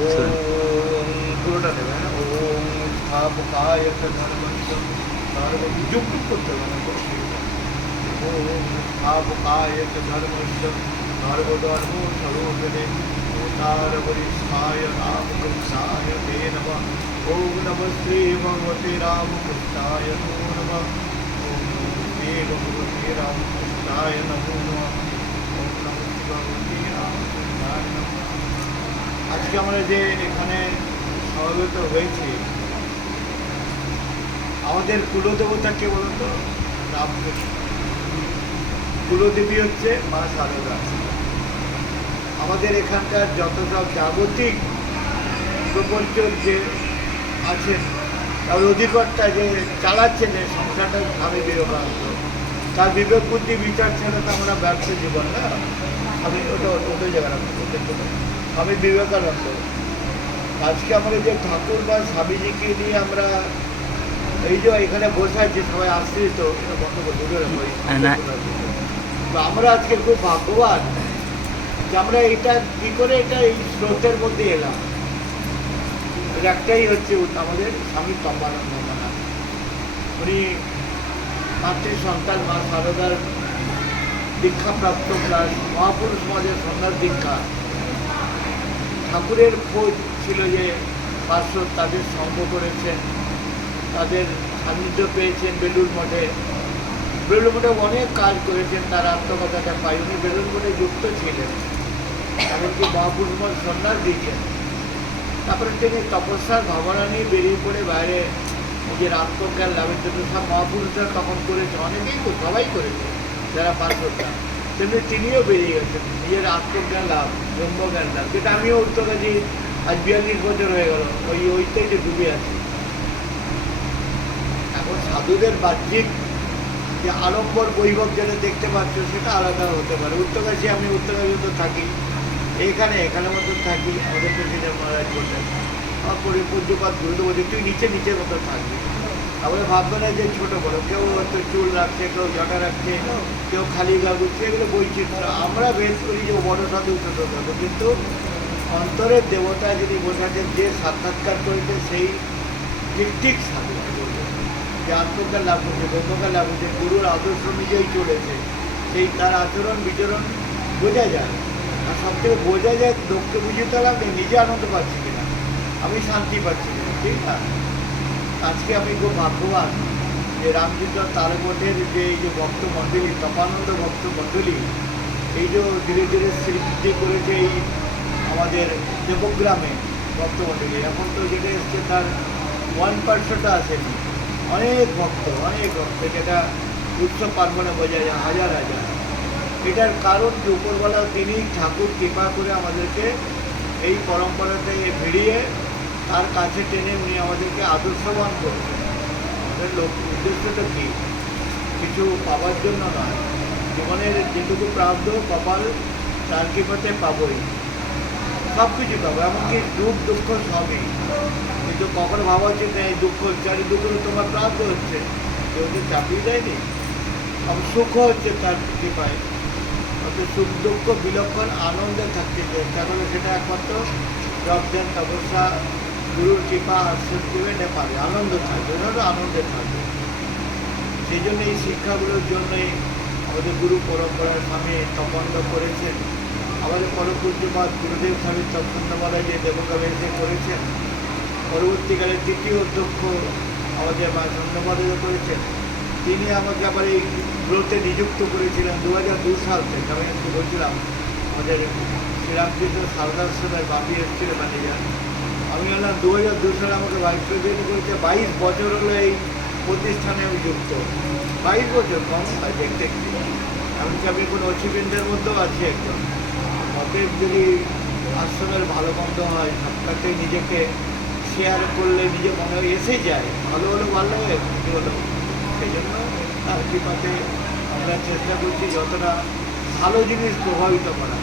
ওম পুরোটা দেবে হ্যাঁ। ওম স্থাপকায় ধর্মস্য যুগ করতে হবে না কোনো অসুবিধা নেই। ওম স্থাপকায় ধর্মস্য ধর্মধর্ম স্বরূপিণে অবতার বরিষ্ঠায় রামকৃষ্ণায় তে নমঃ। ওম নমঃ শ্রী ভগবতে রামকৃষ্ণায় নমো নমঃ। ওম নমঃ শ্রী ভগবতে রামকৃষ্ণায় নমো নমঃ। ওম নমঃ শ্রী ভগবতে রামকৃষ্ণায় নমঃ। আজকে আমরা যে এখানে সমবেত হয়েছি, আমাদের কুলদেবতা কে বলতো? রামকৃষ্ণ। কুলদেবী হচ্ছে মা সারদা। আমাদের এখানকার যত সব জাগতিক প্রপঞ্চ যে আছেন, তার অধিকর্তা যে চালাচ্ছেন এই সংসারটা স্বামী বিবেকানন্দ। তার বিবেক বুদ্ধি বিচার ছাড়া তো আমরা ব্যর্থ জীবন না। আমি ওটা জায়গা স্বামী বিবেকানন্দ। আজকে আমাদের যে ঠাকুর বা স্বামীজিকে নিয়ে আমরা এই যে এখানে বসে আছি, সবাই আসছি, তো এটা বন্ধ করতে তো আমরা আজকে খুব ভাগ্যবান যে আমরা এটা কি করে এটা এই স্রোতের মধ্যে এলাম। এর একটাই হচ্ছে আমাদের স্বামী তম্বানন্দ মহারাজ। উনি মাতৃ সন্তান মা সারদার দীক্ষাপ্রাপ্ত প্লাস মহাপুরুষ সমাজের সন্ন্যাস দীক্ষা। ঠাকুরের খোঁজ ছিল যে পার্শ্বদ তাদের সঙ্গ করেছেন, তাদের সান্নিধ্য পেয়েছেন বেলুর মঠে। বেলুর মঠে অনেক কাজ করেছেন, তার আত্মকথাটা পাই। উনি বেলুর মঠে যুক্ত ছিলেন, এমনকি মহাপুরুষ মঠ সন্ন্যাস দিয়েছেন। তারপরে তিনি তপস্যার ভাবনা নিয়ে বেরিয়ে পড়ে বাইরে নিজের আত্মজ্ঞান লাভের জন্য সব মহাপুরুষরা তখন করেছে, অনেকেই তো সবাই করেছে যারা পার্শ্বদরা। তেমনি তিনিও বেরিয়ে গেছেন নিজের আত্মজ্ঞান লাভ, ব্রহ্মজ্ঞান লাভ, যেটা আমিও উত্তর কাজী আজ 42 বছর হয়ে গেল ওইটাই যে ডুবে আছি। এখন সাধুদের বাহ্যিক যে আড়ম্বর বৈভব যেটা দেখতে পাচ্ছ সেটা আলাদা হতে পারে। উত্তরকাশী, আমি উত্তরকাশী তো থাকি, এখানের মতো থাকি। আমাদের প্রেসিডেন্ট মহারাজ বললেন, আমার পূজ্যপাত গুরুদেব বলছে তুই নিচের মতো থাকবি। তারপরে ভাববে না যে ছোটো বড়ো, কেউ হয়তো চুল রাখছে, কেউ জটা রাখছে, কেউ খালি গা গুচ্ছে, এগুলো বৈচিত্র্য। আমরা বেশ করি যে বড় সাধু ছোটো সাধু, কিন্তু অন্তরের দেবতা যিনি বোঝাচ্ছেন, যে সাক্ষাৎকার করেছে সেই ঠিক সাধু বলবে, যে আত্মজ্ঞান লাভ করছে, ব্রহ্মজ্ঞান লাভ করছে, গুরুর আদর্শ নিজেই চলেছে, সেই তার আচরণ বিচরণ বোঝা যায়। আর সব থেকে বোঝা যায় লোককে বুঝিয়ে তো লাভ নেই, নিজে আনন্দ পাচ্ছি কিনা, আমি শান্তি পাচ্ছি কিনা, ঠিক না? আজকে আমি খুব ভাগ্যবান যে রামকৃষ্ণ তারকমঠের যে এই যে ভক্তমণ্ডলী, তপানন্দ ভক্তমণ্ডলী, এই যে ধীরে ধীরে সৃষ্টি করেছে এই আমাদের দেবগ্রামে ভক্তমণ্ডলী। এখন তো যেটা এসছে তার 1% আসেনি, অনেক ভক্ত, যেটা উৎসব পার্বণে বোঝা যায় হাজার হাজার। এটার কারণ কি? উপরবেলা তিনি ঠাকুর কৃপা করে আমাদেরকে এই পরম্পরাতে ভিড়িয়ে তার কাছে টেনে উনি আমাদেরকে আদর্শবান করছেন। আমাদের উদ্দেশ্যটা কি? কিছু পাওয়ার জন্য নয়, জীবনের যেটুকু প্রাপ্ত কপাল তার কৃপাতে পাবই, সব কিছু পাবো, এমনকি দুঃখ সবই। কিন্তু কখনো ভাবা উচিত নেই দুঃখ চারি দুঃখ তোমার প্রাপ্ত হচ্ছে, কেউ তো চাপিয়ে দেয়নি। সুখ হচ্ছে তার কৃপায়। অর্থাৎ সুখ দুঃখ বিলক্ষণ আনন্দে থাকতে চেষ্টা করে, সেটা একমাত্র যজ্ঞান তপস্যা গুরুর কৃপা আশ্রয় করে পারে, আনন্দ থাকবে, ওনারও আনন্দে থাকবে। সেই জন্য এই শিক্ষাগুলোর জন্যই আমাদের গুরু পরম্পরার স্বামী তপন্ড করেছেন। আমাদের পরপূজ্যপাদ গুরুদেব স্বামী তৎসন্ধ্যমালা যে দেবগ্রামে এসে করেছেন, পরবর্তীকালে তৃতীয় অধ্যক্ষ আমাদের মা সন্ধ্যমালাও করেছেন। তিনি আমাকে আবার এই গ্রোথে নিযুক্ত করেছিলেন 2002 সাল থেকে। আমি একটু বলছিলাম আমাদের শ্রীরামকৃষ্ণ সারদাশ্রমের বাপি এসেছিল ম্যানেজার। আমি বললাম 2002 সালে আমাকে ভাইস প্রেসিডেন্ট করেছে, 22 বছর হলো এই প্রতিষ্ঠানে আমি যুক্ত। 22 বছর কম হয় দেখতে। এমনকি আমি কোনো অচিবৃন্দের মধ্যেও আছি একজন। অতএব যদি আশ্রমের ভালো মন্দ হয়, সবটাতে নিজেকে শেয়ার করলে নিজে মনে হয় এসে যায়, ভালো হলো ভালো হয়ে ক্ষতি হলো। সেই জন্য তার কৃপাতে আমরা চেষ্টা করছি যতটা ভালো জিনিস প্রভাবিত করা।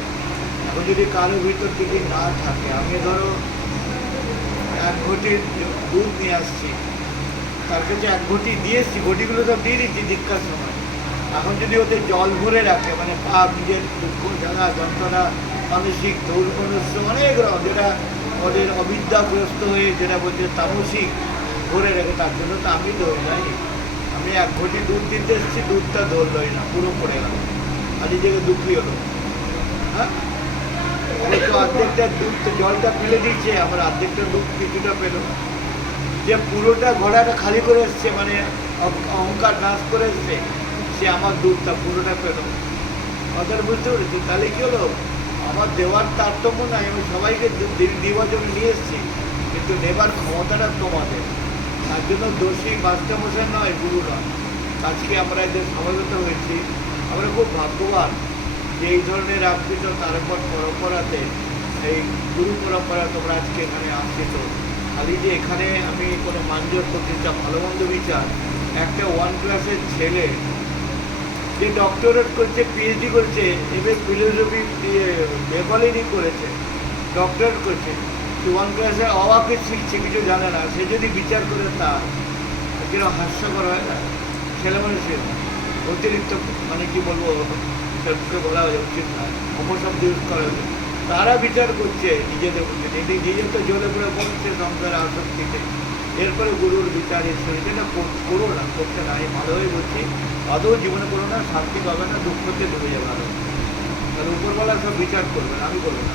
এখন যদি কারোর ভিতর থেকে না থাকে, আমি ধরো 1 ঘটি দুধ নিয়ে আসছি, তার কাছে 1 ঘটি দিয়ে এসছি, ঘটিগুলো সব দিয়ে দিচ্ছি দীক্ষার সময়। এখন যদি ওদের জল ভরে রাখে, মানে পাপ, নিজের দুঃখ জ্বালা যন্ত্রণা, মানসিক দৌর্মনস্য অনেক রকম, যেটা ওদের অবিদ্যাগ্রস্ত হয়ে যেটা বলছে তামসিক ধরে রেখে, তার জন্য তো আমি ধরি নাই। আমি 1 ঘটি দুধ দিতে এসেছি, দুধটা ধরলই না, পুরো পড়ে গেল, আর নিজেকে দুঃখী হলো। হ্যাঁ, ও তো অর্ধেকটা দুধ জলটা ফেলে দিচ্ছে, আমার অর্ধেকটা দুধ কিছুটা পেলো। যে পুরোটা ঘোড়াটা খালি করে এসছে, মানে অহংকার নাশ করে এসছে, সে আমার দুধটা পুরোটা পেলো। কথাটা বুঝতে পেরেছি? তাহলে কি হলো, আমার দেওয়ার তারতম্য নাই, আমি সবাইকে দেওয়ার জন্য নিয়ে এসেছি, কিন্তু নেবার ক্ষমতাটা তোমাদের। তার জন্য দোষী মাস্টারমশাই নয়, গুরু নয়। আজকে আমরা এদের সমবেত হয়েছি, আমরা খুব ভাগ্যবান যে এই ধরনের রামকৃষ্ণ তারপর পরম্পরাতে, এই গুরু পরম্পরা তোমরা আজকে এখানে আসছিত। খালি যে এখানে আমি কোনো মানজর প্রতিষ্ঠা, ভালো মন্দ বিচার, একটা 1 ক্লাসের ছেলে যে ডক্টরেট করছে, পিএইচডি করছে, এবার ফিলোসফি বেঙ্গলি করেছে, ডক্টরেট করছে, 1 ক্লাসে অবাকে শিখছে, কিছু জানে না, সে যদি বিচার করে তার কিরকম হাস্যকর হয় না? ছেলে মানুষের অতিরিক্ত, মানে কি বলবো, সেটাকে বলা উচিত নয়, অপশব্দ ইউজ করা হয়েছে। তারা বিচার করছে নিজেদের মধ্যে, নিজে তো জ্বলে পড়ে পড়ছে সংসারে আসক্তিতে, এরপরে গুরুর বিচার এসে এটা করো না, করতে না, আমি ভালোই বলছি, আদৌ জীবনে করো না, শান্তি পাবে না, দুঃখতে ডুবে যাবে আরো। তাহলে উপরবেলা সব বিচার করবেন, আমি করবো না,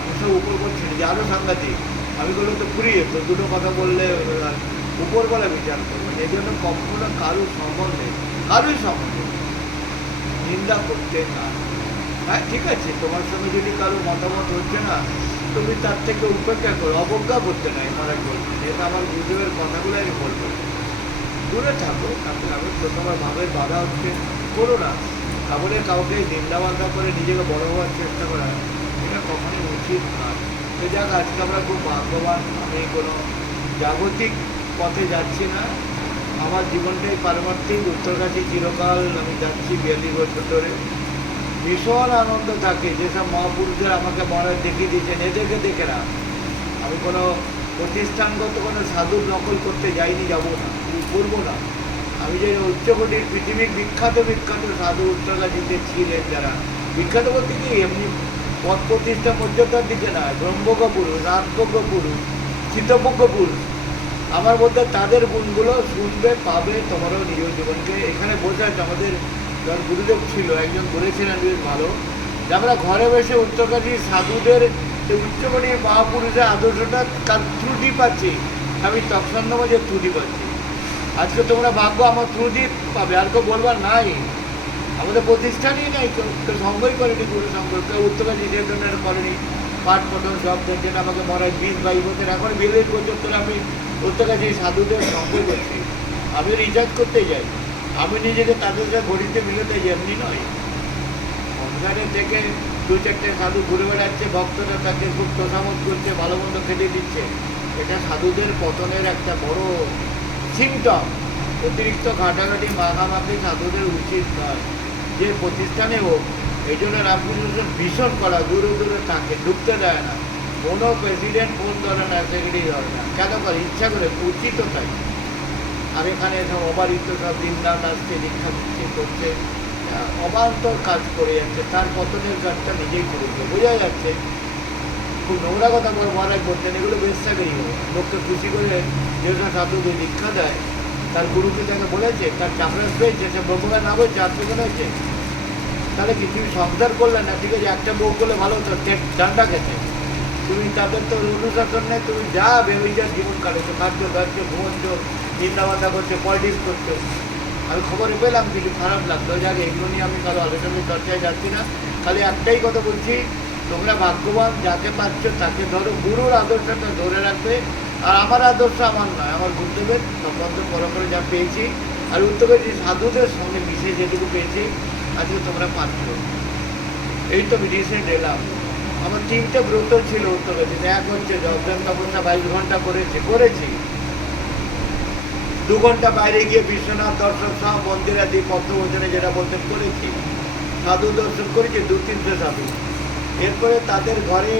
আমি সব উপর করছি যে আরও সাংঘাতিক, আমি করলে তো ফুরিয়ে তো, দুটো কথা বললে উপরবেলা বিচার করবেন। এই জন্য কখনো কারোর সম্বন্ধে, কারোই সম্বন্ধে নিন্দা করতে না। হ্যাঁ, ঠিক আছে, তোমার সঙ্গে যদি কারো মতামত হচ্ছে না, তুমি তার থেকে উপেক্ষা করো, অবজ্ঞা করতে নাই, মনে বলছি এটা আমার গুরুদেবের কথাগুলো আমি বলবো। দূরে থাকো, তাকে আমি তো তোমার ভাবের বাধা হচ্ছে, করো না। তারপরে কাউকে নিন্দাবান্ধা করে নিজেকে বড় হওয়ার চেষ্টা করা, এটা কখনোই উচিত নয়। তো যাক, আজকে আমরা খুব ভাগ্যবান, আমি কোনো জাগতিক পথে যাচ্ছি না, আমার জীবনটাই পারমার্থিক, উত্তরকাশী চিরকাল আমি যাচ্ছি 42 বছর ধরে। ভীষণ আনন্দ থাকে, যেসব মহাপুরুষদের আমাকে মহারাজ দেখিয়ে দিয়েছেন, এদেরকে দেখে না। আমি কোনো প্রতিষ্ঠানগত কোনো সাধুর নকল করতে যাইনি, যাবো না, করবো না। আমি যে উচ্চকোটির পৃথিবীর বিখ্যাত বিখ্যাত সাধু উত্তরকাশীতে ছিলেন, যারা বিখ্যাত বলতে কি এমনি পদ প্রতিষ্ঠা মর্যাদার দিকে নয়, ব্রহ্মজ্ঞ পুরুষ, রাজজ্ঞ পুরুষ, চিত্তজ্ঞ পুরুষ, আমার মধ্যে তাদের গুণগুলো শুনবে, পাবে, তোমারও নিজ জীবনকে। এখানে বোঝা আছে, আমাদের যার গুরুদেব ছিল একজন বলেছিলেন বেশ ভালো, যে আমরা ঘরে বসে উত্তরকাশী সাধুদের উচ্চকোটির মহাপুরুষের আদর্শটা তার ত্রুটি পাচ্ছি, আমি তৎসন্ধ্যে ত্রুটি পাচ্ছি। আজকে তোমরা ভাগ্য আমার ত্রুটি পাবে, আর কেউ বলবার নাই, আমাদের প্রতিষ্ঠানই নেই, কেউ সঙ্গই করেনি, গুরু সঙ্গ, কেউ উত্তরকাশী যে ধরনের করেনি, পাঠ পঠন সব দেখছেন। আমাকে মহারাজ 20-22 বছর, এখন 42 বছর ধরে আমি উত্তরকাশী সাধুদের সঙ্গ করছি। আমি রিচার্জ করতে যাই, আমি নিজেকে তাদের সাথে ঘড়িতে মিলাতে যাই, এমনি নয়। সংসারে থেকে 2-4টে সাধু ঘুরে বেড়াচ্ছে, ভক্তরা তাকে খুব তোষামত করছে, ভালো মন্দ খেতে দিচ্ছে, এটা সাধুদের পতনের একটা বড় সিমটম। অতিরিক্ত ঘাটাঘাটি মাখামাখি সাধুদের উচিত নয়, যে প্রতিষ্ঠানে হোক। এই জন্য রামকৃষ্ণ ভীষণ করা, দূরে দূরে থাকে, ঢুকতে দেয় না, কোনো প্রেসিডেন্ট ফোন ধরে না, সেক্রেটারি ধরে না, কেন করে? ইচ্ছা করে, উচিত তাই। আর এখানে সব অবারিত সব দিনরাত আসছে, দীক্ষা দিচ্ছে, করছে, অবান্তর কাজ করে যাচ্ছে, তার পতনের কাজটা নিজেই করছে, বোঝা যাচ্ছে। খুব নোংরা কথা মহারাজ বলতেন, এগুলো বেশ্যাগিরি হবে। লোককে খুশি করে যেটা সাধুকে দীক্ষা দেয়, তার গুরুকে তাকে বলেছে, তার চাপরাস পেয়েছে, সে ব্রহ্মগান না বলছে, আত্মজ্ঞান হয়েছে, তাহলে কি তুমি সংসার করলে না? ঠিক আছে, একটা বউ করলে ভালো হতো, ডান্ডা খেতে। তুমি তাদের তো অনুশাসন নেই, তুমি যা ভেবেচার জীবন কাটাচ্ছো, খাচ্ছ, খাচ্ছ, ঘুমোচ্ছ, চিন্তাভাবনা করছো, পলিটিক্স করছো। আমি খবরে পেলাম, কিছু খারাপ লাগতো, যাক এগুলো নিয়ে আমি কারো আলোচনায় চর্চায় যাচ্ছি না। খালি একটাই কথা বলছি, তোমরা ভাগ্যবান, যাকে পাচ্ছ তাকে ধরো, গুরুর আদর্শটা ধরে রাখবে। আর আমার আদর্শ আমার নয়, আমার গুরুদেবের সম্বন্ধ পরম্পরা যা পেয়েছি, আর উত্তরকাশী সাধুদের সঙ্গে মিশে যেটুকু পেয়েছি, আজকে তোমরা পাচ্ছ। এই তো রিসেন্ট এলাম, আমার 3টে ব্রত ছিল উত্তরকাশীতে। এক হচ্ছে অজ্ঞান তপস্যা 22 ঘন্টা করেছি। 2 ঘন্টা বাইরে গিয়ে বিশ্বনাথ দর্শন সহ মন্দিরাদি পদ্মভোজনে যেটা বলতেন করেছি, সাধু দর্শন করেছি 2-3টে সাধু। এরপরে তাদের ঘরে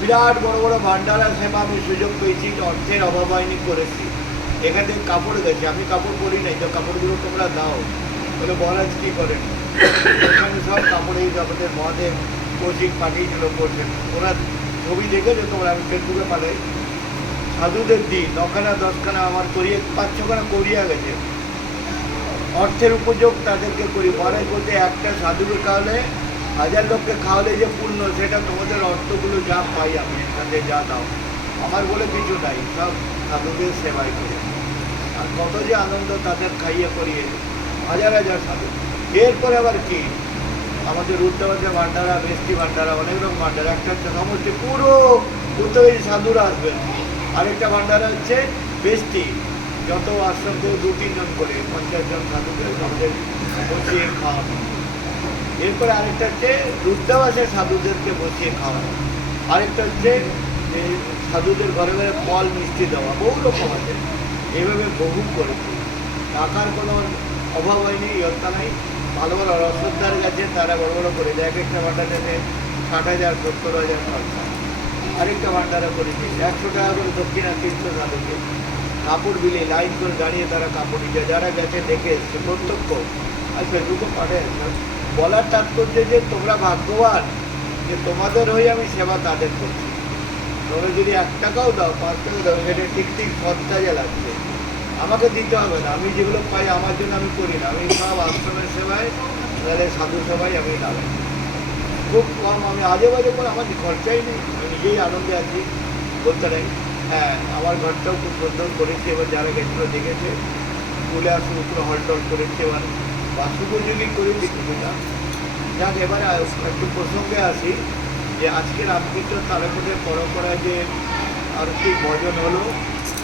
বিরাট বড় বড় ভান্ডারা সেবা আমি সুযোগ পেয়েছি, অর্থের অভাব হয়নি, করেছি। এখান থেকে কাপড় গেছে, আমি কাপড় পরি নাই, তো কাপড়গুলো তোমরা দাও, বলে মহারাজ কী করেন? এখানে সব কাপড় এই আমাদের মহাদেব কৌশিক পাঠিয়েছিল করছেন, ওরা ছবি দেখেছো তোমরা, আমি ফেসবুকে পাঠাই, সাধুদের দিই 9খানা 10খানা আমার করিয়ে 5-6খানা করিয়া গেছে। অর্থের উপযোগ তাদেরকে করি, মহারাজ বলতে একটা সাধুকে খাওয়ালে 1000 লোককে খাওয়ালে যে পুণ্য, সেটা তোমাদের অর্থগুলো যা পাই আমি এখানে যা দাও, আমার বলে কিছু নাই, সব সাধুদের সেবাই করে। আর কত যে আনন্দ তাদের খাইয়ে করিয়ে, হাজার হাজার সাধু। এরপরে আবার কি আমাদের উত্তরবঙ্গে ভান্ডারা, বেষ্টি ভান্ডারা, অনেক রকম ভান্ডারা। একটা হচ্ছে সমস্ত পুরো উত্তরবঙ্গী সাধুরা আসবেন। আরেকটা ভান্ডারা হচ্ছে বেষ্টি, যত আশ্রম থেকে 2-3 জন করে 50 জন সাধুকে আমাদের বসিয়ে খাওয়ানো। এরপরে আরেকটা হচ্ছে রুদ্রাবাসের সাধুদেরকে বসিয়ে খাওয়ানো। আরেকটা হচ্ছে যে সাধুদের ঘরে ঘরে ফল মিষ্টি দেওয়া, বহু রকম আছে। এইভাবে বহু করেছি, টাকার কোনো অভাব হয়নি, ইয়ত্তা নাই। ভালো ভালো রসদার গেছে, তারা বড় বড় করে দেয়। একটা ভান্ডারে 60,000 70,000 খরচা। আরেকটা ভান্ডারা করেছি 100 টাকা করে দক্ষিণা 300 সাধুকে। কাপড় বিলে লাইন করে দাঁড়িয়ে তারা কাপড় নিচ্ছে, যারা গেছে দেখে এসছে প্রত্যক্ষ। আর ফেসবুকে পাঠায় বলার তাৎপর্য যে তোমরা ভাগ্যবান যে তোমাদের হয়ে আমি সেবা তাদের করছি। তোমরা যদি 1 টাকাও দাও, 5 টাকা দাও, সেটা ঠিক ঠিক সৎ কাজে লাগছে, আমাকে দিতে হবে না। আমি যেগুলো পাই আমার জন্য আমি করি না, আমি সব আশ্রমের সেবায়, তাহলে সাধু সেবায় আমি লাগাই। খুব কম, আমি আজে বাজে করে আমার খরচাই নেই, আমি নিজেই আনন্দে আছি বলতে নাই। হ্যাঁ, আমার ঘরটাও খুব সুন্দর করেছি। এবার যারা গেছিলো দেখেছে, স্কুলে আসুন উপরে হলটল করেছে, এবার বাস্তুপযোগী করে দেখেছি না। যাক, এবারে একটু প্রসঙ্গে আসি যে আজকে রামকৃষ্ণ তারাপীঠের পরম্পরায় যে আরতি ভজন হলো,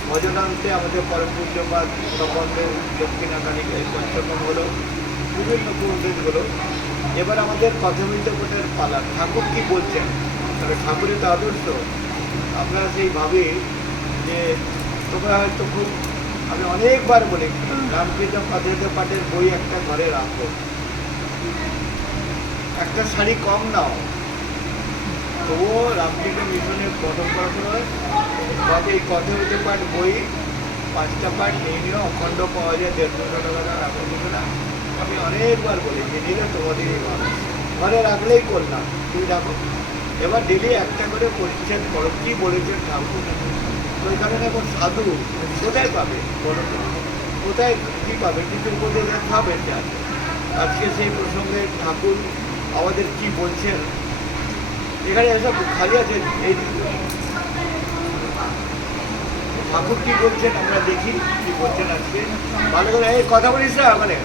ভজনান্তে আমাদের পরম পূজ্যপাদ সম্বন্ধে দক্ষিণাকালী পঞ্চম হলো, বিভিন্ন উপদেশ হলো। এবার আমাদের কথামৃত কোটের পালা, ঠাকুর কি বলছেন, তবে ঠাকুরের তো আদর্শ আমরা সেই ভাবি যে তোমরা হয়তো খুব, আমি অনেকবার বলি রামকৃষ্ণ কথামৃত পাঠের বই একটা ঘরে রাখো, একটা শাড়ি কম নাও, তবুও রামকৃষ্ণ মিশনের পরম্পরা করে এই কথামৃত পাঠ বই 5টা পাঠ নিয়ে নিও, অখণ্ড পাওয়া যায় 150 টাকা রাখো না। আমি অনেকবার বলি যে নিলে তোমাদেরই ভালো, ঘরে রাখলেই করলাম, তুমি রাখো। এবার ডেলি একটা করে পরিচ্ছেদ করো, কী বলেছেন ঠাকুর। তো এখানে এখন সাধু কোথায় পাবে বলো তো, কোথায় কী পাবে, কিছু উপদেশ পাবে আছে। আজকে সেই প্রসঙ্গে ঠাকুর আমাদের কি বলছেন, এখানে এসব খালি আছে। এই ঠাকুর কি বলছেন আমরা দেখি, কি বলছেন আজকে। ভালো করে এই কথা বলিস না, ওখানে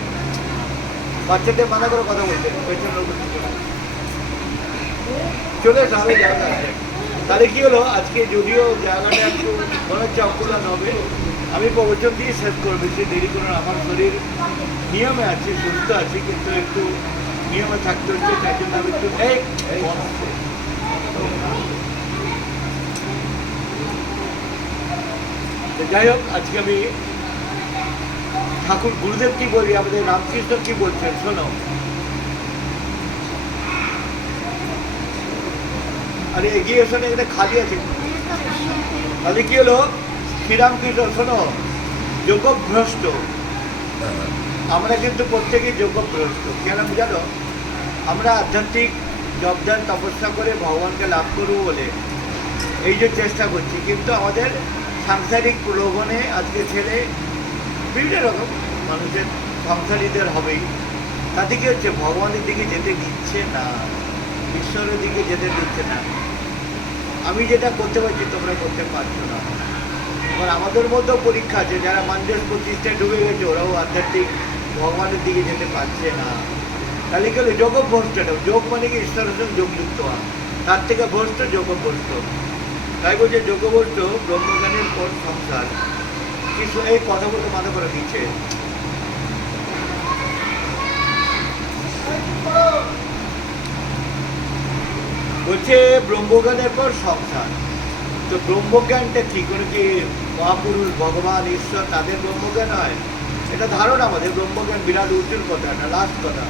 বাচ্চাদের মানা করে কথা বলছে, পেছন লোক চলে তাহলে জায়গা আছে। তাহলে কি হলো, আজকে যদিও জায়গাটা একটু মনে হচ্ছে অকুলান হবে, আমি প্রবচন দিয়ে শেষ করবো, বেশি দেরি করে। আমার শরীর নিয়মে আছে, সুস্থ আছি, কিন্তু একটু নিয়মে থাকতে হচ্ছে, তাই জন্য আমি একটু যাই হোক। আজকে আমি ঠাকুর গুরুদেব কি বলি, আমাদের রামকৃষ্ণ কি বলছেন শোনো। আরে এগিয়ে এসো না, এখানে খালি আছে। তাহলে কি হলো, শ্রীরামকৃষ্ণ শোনো, যোগভ্রষ্ট আমরা কিন্তু প্রত্যেকেই যোগভ্রষ্ট। কেন জানো, আমরা আধ্যাত্মিক জবদান তপস্যা করে ভগবানকে লাভ করবো বলে এই যে চেষ্টা করছি, কিন্তু আমাদের সাংসারিক প্রলোভনে আজকে ছেলে বিভিন্ন রকম মানুষের সংসারীদের হবেই, তাতে কি হচ্ছে, ভগবানের দিকে যেতে দিচ্ছে না, ঈশ্বরের দিকে যেতে দিচ্ছে না। আমি যেটা করতে পারছি তোমরা করতে পারছো না। এবার আমাদের মধ্যেও পরীক্ষা আছে, যারা মন্দির প্রতিষ্ঠায় ডুবে গেছে, ওরাও আধ্যাত্মিক ভগবানের দিকে যেতে পারছে না। তাহলে কি হলো, যোগভ্রষ্ট। যোগ মানে কি ঈশ্বরের সঙ্গে যোগযুক্ত হওয়া, তার থেকে ভ্রষ্ট যোগভ্রষ্ট। তাই বলছে যোগভ্রষ্ট ব্রহ্মজ্ঞানের পর সংসার। কিন্তু এই কথা বলতে মাথা করে দিচ্ছে। বলছে ব্রহ্মজ্ঞানের পর সংসার। তো ব্রহ্মজ্ঞানটা কি করে, কি মহাপুরুষ ভগবান ঈশ্বর তাদের ব্রহ্মজ্ঞান হয়? এটা ধারণা আমাদের। ব্রহ্মজ্ঞান বিরাট উজ্জ্বল কথা, এটা লাস্ট কথা।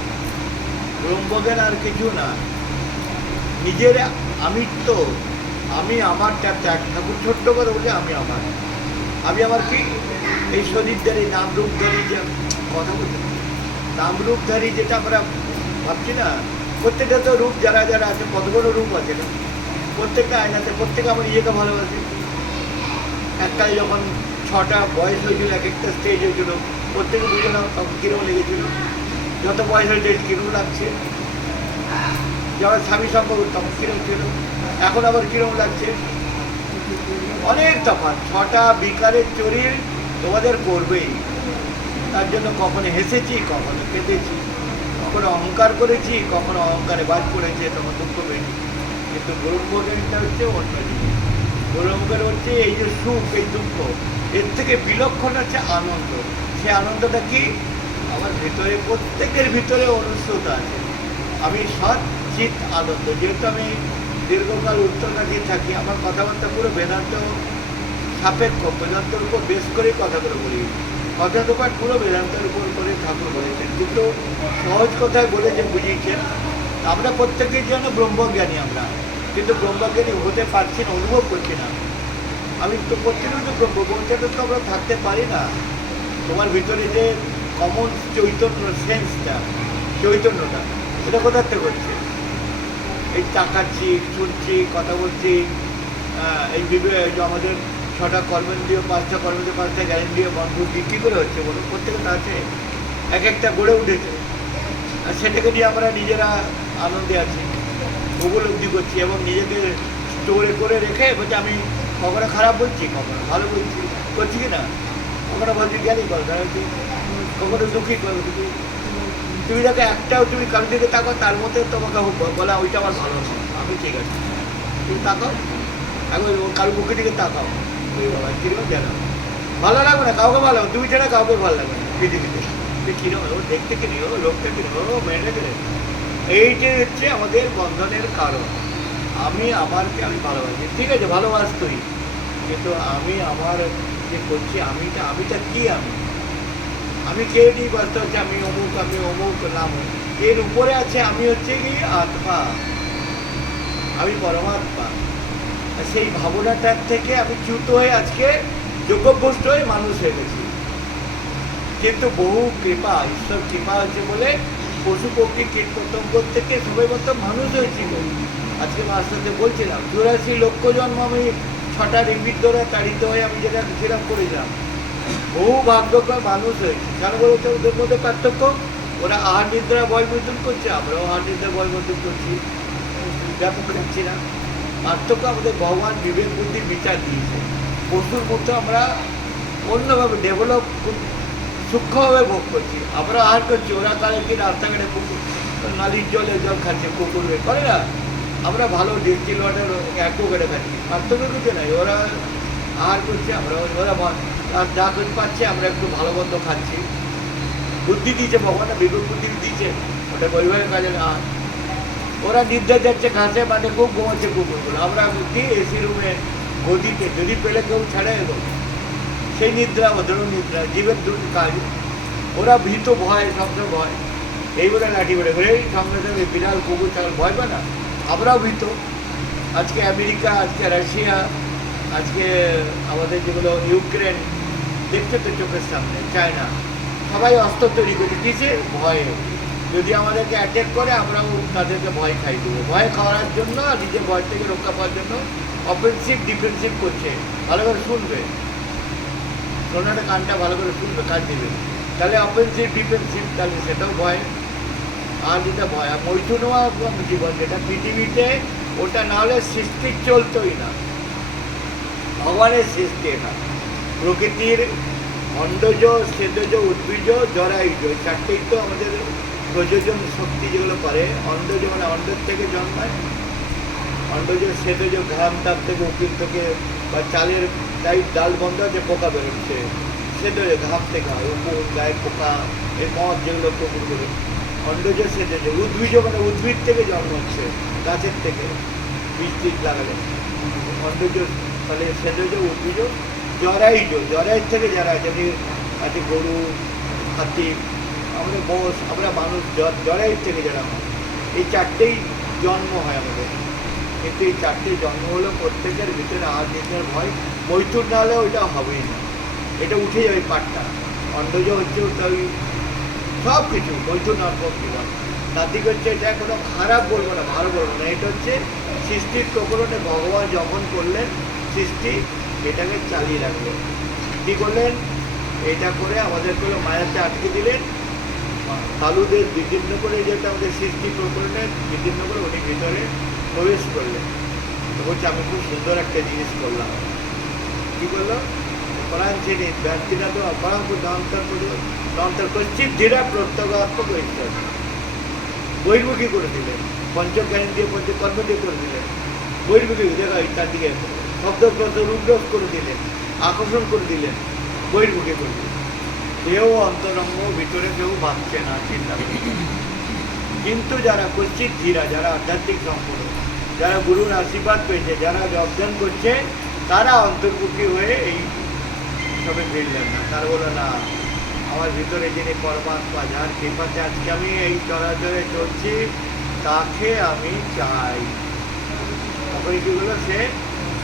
ব্রহ্মজ্ঞান আর কিছু না, নিজের আমিত্ব, আমি আমার ঠাকুর ছোট্ট করে বলে আমি আমার, আমি আমার কি এই শরীরধারী নামরূপধারী যে কথা বলতে, নামরূপধারী যেটা আমরা ভাবছি না, প্রত্যেকটা তো রূপ যারা যারা আছে, কতগুলো রূপ আছে না, প্রত্যেকটা আয়নাতে প্রত্যেকে আমার নিজেকে ভালোবাসে। এককালে যখন 6টা বয়স হয়েছিল, এক একটা স্টেজ হয়েছিল, প্রত্যেকে বুঝে নাও তখন কিরম লেগেছিল, যত বয়স হয়েছে কিরম লাগছে। যখন স্বামী সম্পর্ক তখন কিরম ছিল, এখন আবার কিরম লাগছে, অনেক তফাৎ। 6টা বিকারের চরির তোমাদের করবেই। তার জন্য কখনো হেসেছি, কখনো কেঁদেছি, কখনো অহংকার করেছি, কখনো অহংকারে বাদ পড়েছে, তখন দুঃখ পেয়েছি। কিন্তু ব্রহ্মজ্ঞানটা হচ্ছে অন্য জিনিস। ব্রহ্মজ্ঞান হচ্ছে এই যে সুখ, এই দুঃখ, এর থেকে বিলক্ষণ হচ্ছে আনন্দ। সেই আনন্দটা কি? আমার ভিতরে, প্রত্যেকের ভিতরে অনুস্রোত আছে। আমি সৎ চিত আনন্দ। যেহেতু আমি দীর্ঘকাল উত্তরকাশী থাকি, আমার কথাবার্তা পুরো বেদান্ত সাপেক্ষ, বেদান্তের উপর বেশ করেই কথাগুলো বলি। কথাটোপাট পুরো বেদান্তের উপর করে ঠাকুর বলেছেন, কিন্তু সহজ কথায় বলে যে বুঝিয়েছেন। আমরা প্রত্যেকের জন্য ব্রহ্মজ্ঞানী আমরা, কিন্তু ব্রহ্মজ্ঞানী হতে পারছি না, অনুভব করছি না। আমি তো প্রত্যেকের তো ব্রহ্মজ্ঞানী তো আমরা থাকতে পারি না। তোমার ভিতরে যে কমন চৈতন্য সেন্সটা, চৈতন্যটা, এটা কোথার থেকে হচ্ছে? এই তাকাচ্ছি, শুনছি, কথা বলছি, এই যে আমাদের 6টা কর্মেন্দ্রীয়, 5টা কর্মেন্দ্রীয়, 5টা জ্ঞানেন্দ্রীয় বন্ধুটি কী করে হচ্ছে বলুন? প্রত্যেকে তো আছে, এক একটা গড়ে উঠেছে, আর সেটাকে নিয়ে আমরা নিজেরা আনন্দে আছি, উপলব্ধি করছি এবং নিজেকে স্টোরে করে রেখে বলছি আমি কখনো খারাপ বলছি, কখনো ভালো বলছি, করছি কি না? কখনো বলছি জ্ঞানী কথা হচ্ছে, কখনো দুঃখী করছি। তুমি দেখো একটাও তুমি কারোর দিকে তাকাও, তার মধ্যে তোমাকে বলা ওইটা আমার ভালো নয়, আমি ঠিক আছে, তুমি তাকাও, এখন কারোর মুখের দিকে তাকাও, তুমি বলো কিরকম যেন ভালো লাগবে না, কাউকে ভালো, তুমি ছাড়া কাউকে ভালো লাগবে না পৃথিবীতে। তুই কিরকম, ও দেখতে কিনি, ও লোকটা কিনি, ও মেয়েটা কিনে। এইটাই হচ্ছে আমাদের বন্ধনের কারণ। আমি আমারকে আমি ভালোবাসি, ঠিক আছে ভালোবাসতই, কিন্তু আমি আমার যে করছি, আমিটা কি? আমি কে নিয়ে বাস্তব হচ্ছে আমি অমুক নাম, এর উপরে আছে আমি হচ্ছে কি আত্মা, আমি পরমাত্মা। সেই ভাবনাটার থেকে আমি চ্যুত হয়ে আজকে যোগ্যভ্রষ্ট হয়ে মানুষ হয়ে গেছি। কিন্তু বহু কৃপা, ঈশ্বর কৃপা হচ্ছে বলে পশু পক্ষী কীট পতঙ্গ থেকে সবাই মতো মানুষ হয়েছিল। আজকে মাস্টারকে বলছিলাম 84 লক্ষ জন্ম আমি 6টা রিপিট ধরে তাড়িত হয়ে আমি যেটা সেরকম করেছিলাম। বহু ভাগ্যকর মানুষ হয়েছে। কেন বলতে ওদের মধ্যে পার্থক্য? ওরা আহার নিদ্রা বয় মৈথুন করছে, আমরাও আহার নিদ্রা বয় মৈথুন করছি, ব্যাপক যাচ্ছি না। পার্থক্য আমাদের ভগবান বিবেক বুদ্ধি বিচার দিয়েছে। পশুর মতো আমরা অন্যভাবে ডেভেলপ, সূক্ষ্মভাবে ভোগ করছি। আমরা আহার করছি, ওরা কালে কি রাস্তাঘাটে কুকুর নালির জলে জল খাচ্ছে, কুকুর করে না, আমরা ভালো ডিস্টিল ওয়াটার অ্যাকোয়াগার্ডে খাচ্ছি। পার্থক্য কিছু নাই, ওরা আহার করছে, আমরা ওরা যা কিছু পাচ্ছে আমরা একটু ভালো মন্দ খাচ্ছি। বুদ্ধি দিয়েছে ভগবান, বিবেক বুদ্ধি দিয়েছে, ওটা পরিবারের কাজে না। ওরা নিদ্রা যাচ্ছে ঘাসে, মানে খুব ঘুমাচ্ছে কুকুরগুলো, আমরা কি এসি রুমে গদিতে, যদি পেলে কেউ ছাড়ে এলো, সেই নিদ্রা অধর নিদ্রা, জীবের দুটো কাজ। ওরা ভীত, ভয়, সবসময় ভয়, এই বলে লাঠি বেড়ে করে এই সঙ্গে সঙ্গে বিড়াল কুকুর ছাগল ভয় পায় না, আমরাও ভীত। আজকে আমেরিকা, আজকে রাশিয়া, আজকে আমাদের যেগুলো ইউক্রেন দেখছে তো চোখের সামনে, চায়না, সবাই অস্ত্র তৈরি করছে কিসে? ভয়ে। যদি আমাদেরকে অ্যাটাক করে আমরাও তাদেরকে ভয় খাই দেবো। ভয় খাওয়ার জন্য আর নিজের ভয় থেকে রক্ষা পাওয়ার জন্য অফেন্সিভ ডিফেন্সিভ করছে। ভালো করে শুনবে, শোনাটা কানটা ভালো করে শুনবে, কাজ দেবে, তাহলে অফেন্সিভ ডিফেন্সিভ, তাহলে সেটাও ভয়। আর যেটা ভয় মৈথুনও জীবন, যেটা পৃথিবীতে, ওটা না হলে সৃষ্টি চলতোই না। ভগবানের সৃষ্টি এটা, প্রকৃতির অন্ডজ, সেদজ, উদ্ভিজ, জরায়ুজ, এই চারটেই তো আমাদের প্রযোজন শক্তি যেগুলো করে। অন্ডজ মানে অন্ডর থেকে জন্মায়, অন্ডজ, সেদজ ঘাম তাপ থেকে, উকিল থেকে বা চালের ডাল বন্ধ যে পোকা বেরোচ্ছে, সেদজ ঘাম থেকে হয়, উকুল, গায়ে পোকা, এই মদ যেগুলো কুকুরগুলো। অন্ডজ, সেদজ, উদ্ভিজ মানে উদ্ভিদ থেকে জন্ম হচ্ছে, গাছের থেকে বীজ টিজ লাগালে অন্ডজ, তাহলে সেদজ, উদ্ভিজ, জরায়ুজ, জরায়ুর থেকে যারা যদি আছে গরু, হাতি, আমাদের বস, আমরা মানুষ, জরায়ুর থেকে যারা হয়, এই চারটেই জন্ম হয় আমাদের। কিন্তু এই চারটে জন্ম হলো প্রত্যেকের ভিতরে আর নিজের ভয়। মৈথুন না হলে ওইটা হবেই না, এটা উঠে যাবে পাটটা। অন্ডজ হচ্ছে ওটা ওই সব কিছু মৈথুন অর্পণ জীবন, তার দিকে হচ্ছে এটা কোনো খারাপ বলবো না, ভালো বলবো না, এটা হচ্ছে সৃষ্টির প্রকরণে ভগবান যখন করলেন সৃষ্টি, এটাকে চালিয়ে রাখলেন। কী করলেন? এটা করে আমাদের করে মায়াতে আটকে দিলেন। কালুদের বিদীর্ণ করে, যেটা আমাদের সৃষ্টি প্রকরণে বিদীর্ণ করে উনি ভিতরে প্রবেশ করলেন। তো বলছে আমি খুব সুন্দর একটা জিনিস করলাম। কী করলো? পরাণ ছেড়ে ব্যক্তিরা তো অপরাঙ্ক দন্তর কশ্চিত ধীরা প্রত্যগাত্মক হয়েছে, বহির্মুখী করে দিলেন। পঞ্চজ্ঞান দিয়ে পঞ্চকর্ম দিয়ে করে দিলেন বহির্মুখী, দেখা তার দিকে শব্দ রূপরস করে দিলেন, আকর্ষণ করে দিলেন, বহির্মুখী করে দিলেন। কেউ অন্তরঙ্গ ভিতরে কেউ ভাবছে না, চিন্তা করছে। কিন্তু যারা কশ্চিত ধীরা, যারা আধ্যাত্মিক সম্পূর্ণ, যারা গুরুর আশীর্বাদ পেয়েছে, যারা অধ্যয়ন করছে, তারা অন্তর্মুখী হয়ে এই সবে ফিরলেন না। তার বলো না, আমার ভিতরে যিনি পরমাত্মা, যার কৃপাতে আজকে আমি এই চরাচরে চলছি, তাকে আমি চাই। তখন কি হলো? সে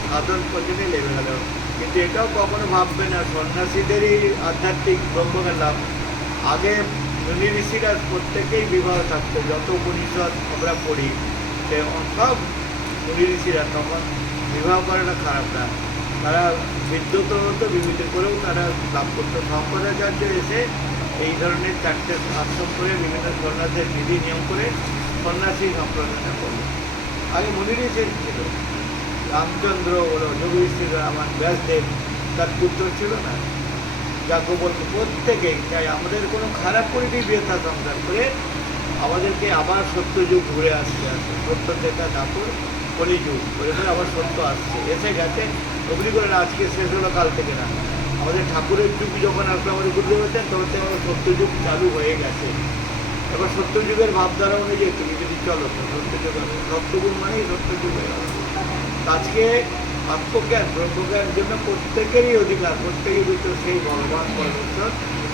সাধন পর্যন্ত লেগে গেল। কিন্তু এটাও কখনো ভাববে না সন্ন্যাসীদেরই আধ্যাত্মিক ব্রহ্মজ্ঞান লাভ। আগে মুনি ঋষিরা প্রত্যেকেই বিবাহ থাকতো। যত উপনিষদ আমরা পড়ি, সে সব মুনি ঋষিরা তখন বিবাহ করাটা খারাপ না। তারা বিদ্যুৎ হতো, বিবিধ করেও তারা লাভ করতো। শঙ্করাচার্য এসে এই ধরনের চারটে আশ্রম করে বিভিন্ন সন্ন্যাসের বিধি নিয়ম করে সন্ন্যাসী সম্প্রদায়টা করলো। আগে মুনি ঋষি ছিল, রামচন্দ্র হলো, যোগীশ্বর আমার ব্যাসদেব, তার পুত্র ছিল না, যাকে বলতো প্রত্যেকেই চাই আমাদের কোনো খারাপ পরিধি বিয়েথা সংসার করে আমাদেরকে আবার সত্যযুগ ঘুরে আসতে আসে। সত্য থেকে ঠাকুর কলিযুগ করে করে আবার সত্য আসছে, এসে গেছে। ওগুলি করে না আজকে শেষ হলো কাল থেকে না, আমাদের ঠাকুরের যুগ যখন আসবে আমাদের গুরুদেব হচ্ছেন, তখন থেকে আমার সত্যযুগ চালু হয়ে গেছে। এবার সত্যযুগের ভাবধারা অনুযায়ী তুমি যদি চলো তো সত্যযুগ হবে। সত্যযুগ মানেই সত্যযুগ হয়ে গেল। আজকে আত্মজ্ঞান ব্রহ্মজ্ঞানের জন্য প্রত্যেকেরই অধিকার, প্রত্যেকের ভিতর সেই ভগবান পরমেশ্বর।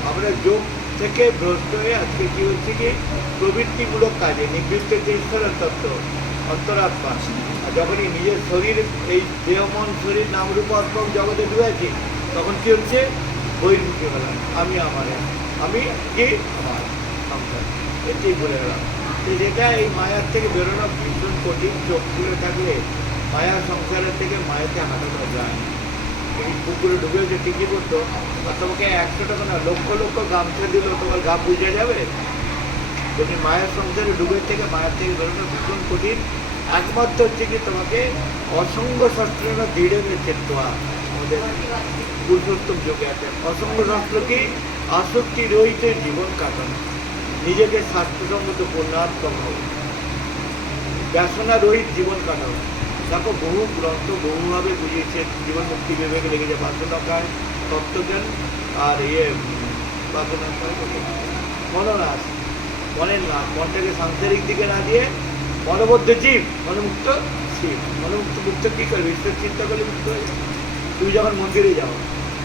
আমরা যোগ থেকে ভ্রষ্ট হয়ে আজকে কী হচ্ছে কি প্রবৃত্তিমূলক কাজে নিবৃত্ত যে ঈশ্বরের তত্ত্ব অন্তরাত্মা, আর যখনই নিজের শরীর এই দেহ মন শরীর নামরূপাত্মক জগতে ডুবেছি, তখন কী হচ্ছে? বহির্মুখী হলাম। আমি আমার, আমি কি আমার সংসার, এটাই বলে গেলাম। তো যেটা এই মায়ার থেকে বেরোনো ভীষণ কঠিন। চোখ খুলে থাকলে মায়া সংসারের থেকে মায়াতে হাঁটানো যায়। এই পুকুরে ডুবেছে ঠিকই করতো, আর তোমাকে 100 টাকা না লক্ষ লক্ষ গামছা দিল, তোমার গা বুঝে যাবে? তুমি মায়ের সংসারে ডুবের থেকে মায়ের থেকে বেরোনো ভীষণ কঠিন। একমাত্র হচ্ছে কি তোমাকে অসঙ্গ শাস্ত্রের দৃঢ় চেতোয়া। আমাদের পুরুষোত্তম যোগে আছে অসঙ্গ শাস্ত্র কি? আসক্তি রহিত জীবন কাটানো, নিজেকে স্বাস্থ্যসম্মত পূর্ণাত্মক হবে, ব্যসনা রহিত জীবন কাটানো। দেখো বহু গ্রন্থ বহুভাবে বুঝিয়েছে। জীবন মুক্তি বিবেকে লেগেছে বাসনাকার, তত্ত্বজ্ঞান আর বাসনাকার মনোনাশ, মনের নাশ, মনটাকে সাংসারিক দিকে না দিয়ে মনোবদ্ধ জীব, মনোমুক্ত শিব। মনোমুক্ত মুক্ত কী করবে? ঈশ্বর চিন্তা করলে মুক্ত হয়ে যাবে। তুমি যখন মন্দিরে যাও,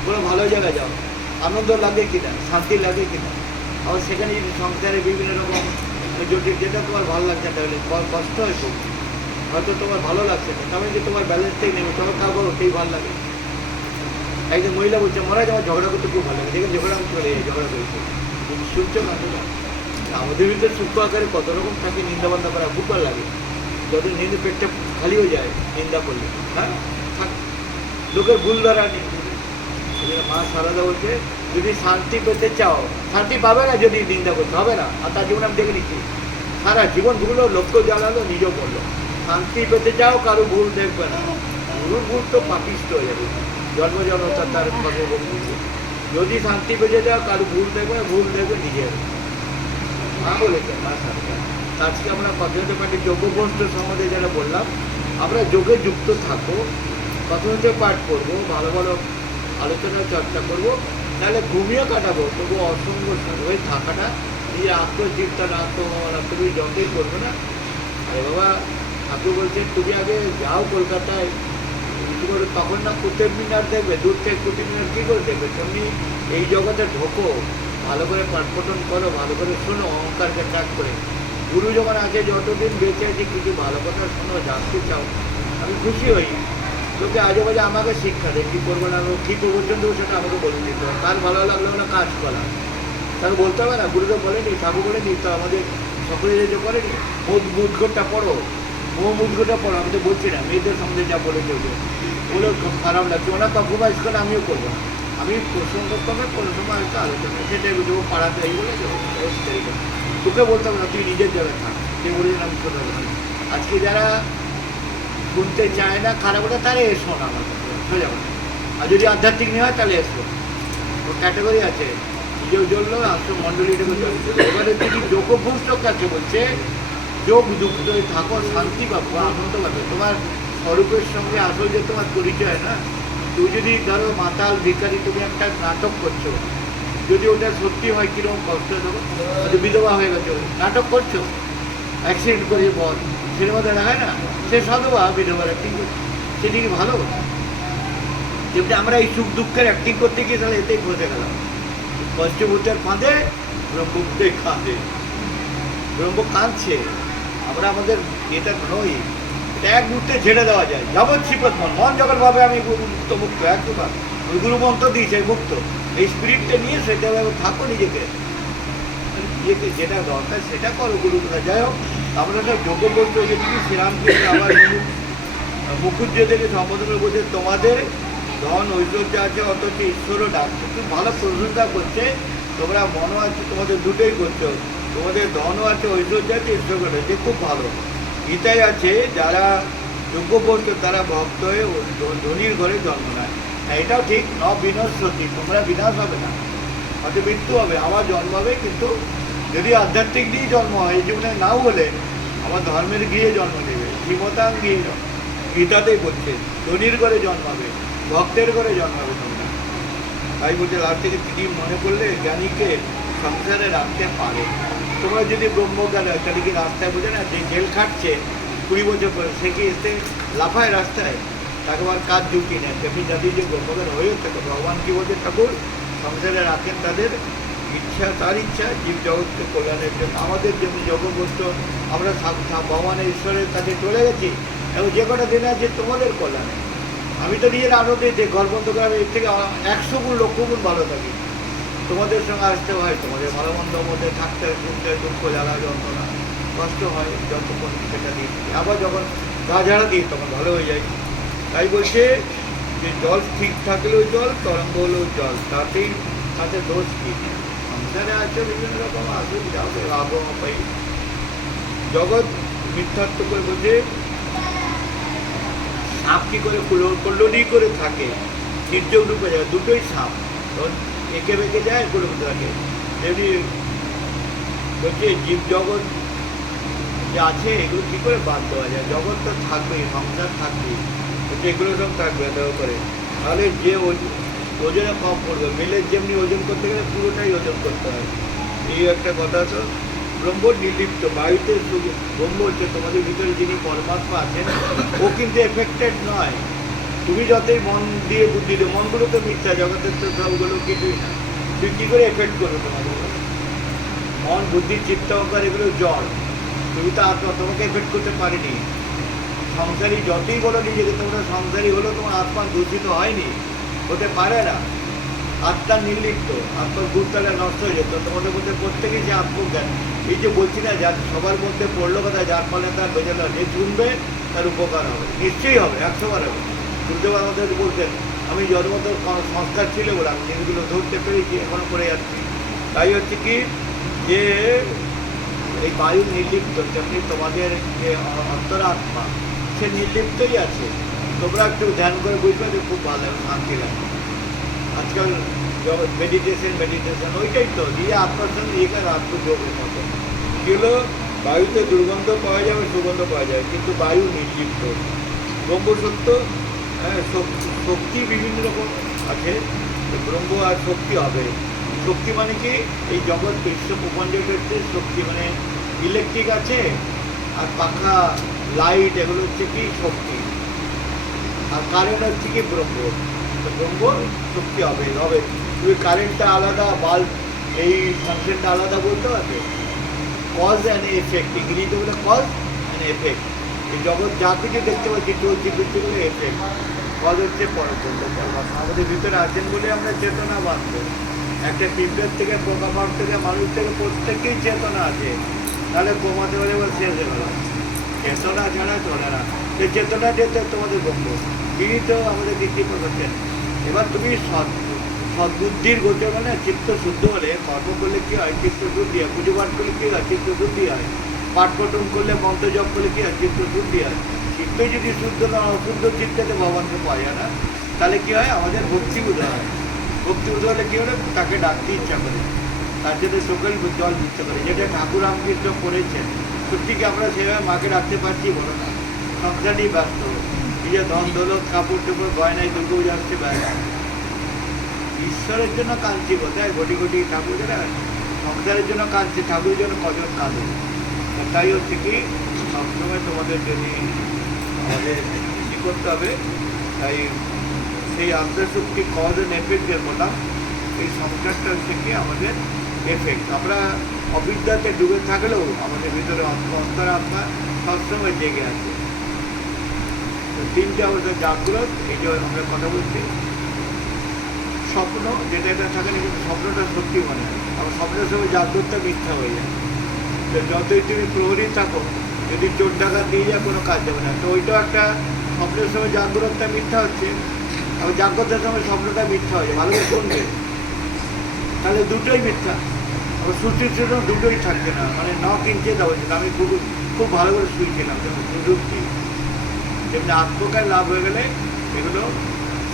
কোনো ভালো জায়গায় যাও, আনন্দ লাগে কিনা, শান্তি লাগে কিনা, আবার সেখানে যদি সংসারে বিভিন্ন রকম জটিল, যেটা তোমার ভালো লাগছে তাহলে কষ্ট হয় খুব, হয়তো তোমার ভালো লাগছে না, তাহলে যে তোমার ব্যালেন্সটাই নেবে, চলো খাবো, ওটাই ভালো লাগে। একজন মহিলা বলছে মহারাজ আমার ঝগড়া করতে খুব ভালো লাগে, যেখানে ঝগড়া আমি চলে যাই, ঝগড়া করেছি। শুনছো না? আমাদের ভিতরে সূক্ষ্ম আকারে কত রকম থাকে, নিন্দাবান্ধা করা খুব ভালো লাগে। যত নিন্দে পেটটা খালি হয়ে যায় নিন্দা করলে, হ্যাঁ থাক, লোকের ভুল ধরা নেই। মা সারদা বলছে যদি শান্তি পেতে চাও, শান্তি পাবে না যদি নিন্দা করতে হবে না। আর তার জীবন আমি দেখে নিচ্ছি, সারা জীবন ভুলো, লক্ষ্য জ্বালালো, নিজেও বললো। শান্তি পেতে চাও, কারো ভুল দেখবে না। গুরুর ভুল তো পাপিষ্ট হয়ে যাবে, জন্ম জন্ম তার কথা বলছে। যদি শান্তি পেতে চাও, কারো ভুল দেখবে না, ভুল দেখবে নিজের। মা বলেছে, মা সারদা। আজকে আমরা কথাতে পারি যোগগ্রস্ত সমাজে যারা বললাম, আমরা যোগে যুক্ত থাকো, কথাতে পাঠ করবো, ভালো ভালো আলোচনা চর্চা করবো, তাহলে ঘুমিয়ে কাটাবো, তবু অসঙ্গ হয়ে থাকাটা, নিজের আত্মচিন্তা আত্মভাবনা তুমি যতই করবে না। আরে বাবা ঠাকুর বলছেন তুমি আগে যাও কলকাতায়, তখন না কুতুব মিনার দেখবে, দূর থেকে কুতুব মিনার কী করে দেখবে? তুমি এই জগতে ঢোকো, ভালো করে পাঠপঠন করো, ভালো করে শোনো, অহংকারকে ত্যাগ করে। গুরু যখন আছে, যতদিন বেঁচে আছে কিছু ভালো কথা শোনো, জানতে চাও, আমি খুশি হই। লোকে আজে বাজে আমাকে শিক্ষা দেয়, কী করবো না কী করবো, জন্য সেটা আমাকে বলে দিতে হবে। কার ভালো লাগলো না কাজ করা, তাকে বলতে হবে না। গুরুদেব বলেনি, ঠাকুর বলেনি, তো আমাদের সকলে যে করেনি, মুদঘরটা পড়ো, মুখটা পড়ো, আমি তো বলছি না মেয়েদের সঙ্গে যা বলে চলবে ওগুলো খুব খারাপ লাগছে, ওরা কম্প্রোমাইজ করে আমিও করবো না। আমি প্রসঙ্গ করবে কোনো সময় একটা আলোচনা সেটাই দেবো, পাড়াতে এই বলে দেবো, তোকে বলতে হবে না, তুই নিজের জায়গায় থাক, যে বলেছেন আমি শোনা যাবে। আজকে যারা শুনতে চায় না খারাপ ওটা, তারা এসো না আমার কাছে, সোজা কথা। আর যদি আধ্যাত্মিক নিয়ে হয় তাহলে এসো, ও ক্যাটাগরি আছে, নিজেও জ্বললো আসো মণ্ডলীটাকে জ্বলছে। এবারে যদি যোগভ্রষ্ট কাছে বলছে যোগ যুক্ত হয়ে থাকো, শান্তি পাবো, আনন্দ পাবে, তোমার স্বরূপের সঙ্গে আসল যে তোমার পরিচয় না। তুই যদি ধরো মাতাল ভিখারি, তুমি একটা নাটক করছো, যদি ওটা সত্যি হয় কিরকম কষ্ট দেবো, বিধবা হয়ে গেছে নাটক করছো, অ্যাক্সিডেন্ট করে বল, সিনেমাতে দেখায় না, সে সধবা বিধবার অ্যাক্টিং করছে, সেটি কি ভালো? যেমনি আমরা এই সুখ দুঃখের অ্যাক্টিং করতে গিয়ে তাহলে এতেই ফসে গেলাম। পঞ্চভূতের ফাঁদে ব্রহ্মভূতে কাঁদে, ব্রহ্ম কাঁদছে, আমরা আমাদের এটা নই, এটা এক মুহূর্তে ঝেড়ে দেওয়া যায়। যাবৎ শ্রীপদ মন যখন ভাবে আমি মুক্ত মুক্ত একবার গুরু মন্ত্র দিয়েছে মুক্ত, এই স্পিরিটটা নিয়ে সেটা থাকো, নিজেকে যেটা দরকার সেটা করো, গুরুগুলা। যাই হোক, আমরা সব যোগ্য বলতে যে তুমি শ্রীরামকৃষ্ণ আবার মুখুজ্জদেরকে সম্বোধন বলছে তোমাদের ধন ঐশ্বর্য আছে অথচ ঈশ্বরও ডাকছে, খুব ভালো প্রশংসা করছে। তোমরা মনও আছে, তোমাদের দুটোই করছো, তোমাদের ধনও আছে ঐশ্বর্য আছে ঈশ্বর ডাকছে, খুব ভালো। গীতায় আছে যারা যোগ্য বলছো তারা ভক্ত হয়ে ধনির ঘরে জন্ম নেয়। এটাও ঠিক, ন বিনশ্বতি, তোমরা বিনাশ হবে না, হয়তো মৃত্যু হবে, আবার জন্ম হবে, কিন্তু যদি আধ্যাত্মিক দিয়ে জন্ম হয়, এই জীবনে নাও হলে আমার ধর্মের গিয়ে জন্ম নেবে, শ্রীমতাং গিয়ে গীতাতেই বলছে ধনির ঘরে জন্মাবে, ভক্তের ঘরে জন্মাবে তোমরা। তাই বলছে লাস্ট থেকে তিনি মনে করলে জ্ঞানীকে সংসারে রাখতে পারে। তোমরা যদি ব্রহ্মজ্ঞান হয় তাহলে কি রাস্তায় বোঝে না, যে জেল খাটছে 20 বছর পরে, সে কি এসে লাফায় রাস্তায়, তাকে আবার কাজ জুটি নেয়। তেমনি যাদের যে ব্রহ্মজ্ঞান হয়ে থাকে, ভগবান কি বলছে ঠাকুর, সংসারে রাখেন তাদের ইচ্ছা, তার ইচ্ছা জীব জগৎকে কল্যাণের জন্য। আমাদের যেমনি যোগগ্রস্ত আমরা ভগবানের ঈশ্বরের কাছে চলে গেছি, এবং যে কটা দিন আছে তোমাদের কল্যাণে। আমি তো নিজের আনন্দে যে ঘর বন্ধ করে এর থেকে 100 গুণ 1,00,000 গুণ ভালো থাকি। তোমাদের সঙ্গে আসতে হয়, তোমাদের ভালো মন্দের মধ্যে থাকতে হয়, শুনতে হয়, দুঃখ জ্বালা যন্ত্রণা কষ্ট হয়, যতক্ষণ সেটা দিয়ে আবার যখন গা ঝাড়া দিই তখন ভালো হয়ে যায়। তাই বলছে যে জল ঠিক থাকলেও জল, তরঙ্গ হলেও জল, তাতেই তাতে দোষ কী? সংসারে আছে বিভিন্ন রকম আসুক যাবে, আবহাওয়া পাই। জগৎ মিথ্যাত্ব করে বলছে সাপ কী করে কল্লোলি করে থাকে, নির্যোগ রূপে যায়, দুটোই সাপ, তখন এঁকে বেঁকে যায়, কুলো থাকে। তেমনি বলছে জীব জগৎ যে আছে এগুলো কী করে বাদ দেওয়া যায়, জগৎ তো থাকবেই, সংসার থাকবেই, বলছে এগুলো সব থাকবে দেওয়া করে, তাহলে যে ওজনে কম পড়বে। মেলের যেমনি ওজন করতে গেলে পুরোটাই ওজন করতে হয়, এই একটা কথা। তো ব্রহ্ম নির্লিপ্ত, বায়ুতে ব্রহ্ম হচ্ছে তোমাদের ভিতরে যিনি পরমাত্মা আছেন, ও কিন্তু এফেক্টেড নয়। তুমি যতই মন দিয়ে বুদ্ধি দিও, মনগুলো তো মিথ্যা, জগতের তো সবগুলো কিছুই না, তুই কী করে এফেক্ট করবে তোমাদের? মন বুদ্ধি চিত্ত অহংকার এগুলো জড়, তুমি তো আত্মা, তোমাকে এফেক্ট করতে পারিনি। সংসারী যতই বলো নিজেকে তোমরা সংসারী হলো, তোমার আত্মা দূষিত হয়নি, হতে পারে না। আত্মা নির্লিপ্ত, আত্মার গুরুত্বটা নষ্ট হয়ে যেত। তোমাদের মধ্যে প্রত্যেকেই যে আত্মজ্ঞান, এই যে বলছি না, যার সবার মধ্যে পড়লো কথা, যার ফলে তার বেজাল, যে শুনবে তার উপকার হবে, নিশ্চয়ই হবে, 100 বার হবে। গুরুদেব আমাদের বলতেন, আমি জন্মত সংস্কার ছিল বলে আমি জিনিসগুলো ধরতে পেরেছি, এখনো করে যাচ্ছি। তাই হচ্ছে কি যে এই বায়ু নির্লিপ্ত, তেমনি তোমাদের যে অন্তরাত্মা সে নির্লিপ্তই আছে। তোমরা একটু ধ্যান করে বুঝবে যে খুব ভালো লাগে, শান্তি লাগে। আজকাল মেডিটেশন ওইটাই তো, দিয়ে আত্মার সঙ্গে এখানে আত্মযোগের মতো যেগুলো বায়ুতে দুর্গন্ধ পাওয়া যাবে, সুগন্ধ পাওয়া যায়, কিন্তু বায়ু নির্লিপ্ত। ব্রহ্মসত্য, হ্যাঁ, শক্তি বিভিন্ন রকম আছে, ব্রহ্ম আর শক্তি হবে। শক্তি মানে কি, এই জগৎ বিশ্ব প্রপঞ্চের ক্ষেত্রে শক্তি মানে ইলেকট্রিক আছে, আর পাখা লাইট এগুলো হচ্ছে কি শক্তি, আর কারেন্ট হচ্ছে কি ব্রহ্ম। তো ব্রহ্ম শক্তি হবে হবে। তুমি কারেন্টটা আলাদা, বাল্ব এই ফাংশনটা আলাদা বলতে পারবে। কজ অ্যান্ড এফেক্ট, ইংরেজিতে বলে কজ অ্যান্ড এফেক্ট। এই জগৎ যা কিছু দেখতে পাচ্ছি চলছে ফিরছে বলে এফেক্ট, কজ হচ্ছে পরবর্তী। আমাদের ভিতরে আছেন বলে আমরা চেতনা বাঁধব। একটা পিঁপড়ের থেকে, পোকামাকড় থেকে, মানুষ থেকে প্রত্যেকেই চেতনা আছে, তাহলে কমাতে পারে এবার শেষ হয়ে গেল। চেতনা ছাড়া চলে না। সেই চেতনা দিয়ে তো তোমাদের গম্য, তিনি তো আমাদের কৃপা করছেন। এবার তুমি সদ্বুদ্ধির গোচর মানে চিত্ত শুদ্ধ হলে কর্ম করলে কী হয়? চিত্ত শুদ্ধি হয়। পুজো পাঠ করলে কী হয়? চিত্ত শুদ্ধি হয়। পাঠ পঠন করলে মন্ত্র জপ করলে কী হয়? চিত্ত শুদ্ধি হয়। চিত্ত যদি শুদ্ধ না, অশুদ্ধ চিত্তে ভগবানকে পাওয়া যায় না। তাহলে কী হয়? আমাদের ভক্তি উদয় হয়। ভক্তি উদয় হলে কী হলে তাকে ডাকতে ইচ্ছা করে, তার জন্য সকল জল দিতে পারে, যেটা ঠাকুর রামকৃষ্ণ করেছেন। সত্যি কি আমরা সেভাবে মাকে রাখতে পারছি? বলো না। সংসারই ব্যস্ত, নিজের ধন দৌলত কাপড় চোপড় গয়নায় দুর্গা পুজো আসছে ব্যস্ত। ঈশ্বরের জন্য কাঁদছি কোথায়? ঘটি ঘটি ঠাকুর সংসারের জন্য কাঁদছে, ঠাকুরের জন্য কজন কাঁদে। তাই হচ্ছে কি সবসময় তোমাদের যদি আমাদের কী করতে হবে, তাই সেই আন্তঃশক্তি কজের এফেক্টের বললাম, এই সংসারটা হচ্ছে কি আমাদের এফেক্ট। আমরা অবিদ্যাতে ডুবে থাকলেও আমাদের ভিতরে অন্তরাত্মা সবসময় জেগে আছে। তো তিনটে আমাদের জাগ্রত, এই যে আমরা কথা বলছি, স্বপ্ন যেটা এটা থাকে না, কিন্তু স্বপ্নটা সত্যি মনে হয়। আমার স্বপ্নের সময় জাগ্রতটা মিথ্যা হয়ে যায়। তো যতই তুমি প্রহরী থাকো, যদি চোর ডাকাত দিয়ে যায় কোনো কাজ দেবে না। তো ওইটাও একটা স্বপ্নের সময় জাগ্রতটা মিথ্যা হচ্ছে, আবার জাগ্রতের সময় স্বপ্নটা মিথ্যা হয়ে যায়। ভালো করে শুনবে, তাহলে দুটোই মিথ্যা। আবার সুস্থির জন্য দুটোই থাকছে না, মানে কিনতে দেওয়া হচ্ছে। আমি খুব ভালো করে শুয়েছিলাম যেমন সুযোগ দিই, যেমনি আত্মকার লাভ হয়ে গেলে এগুলো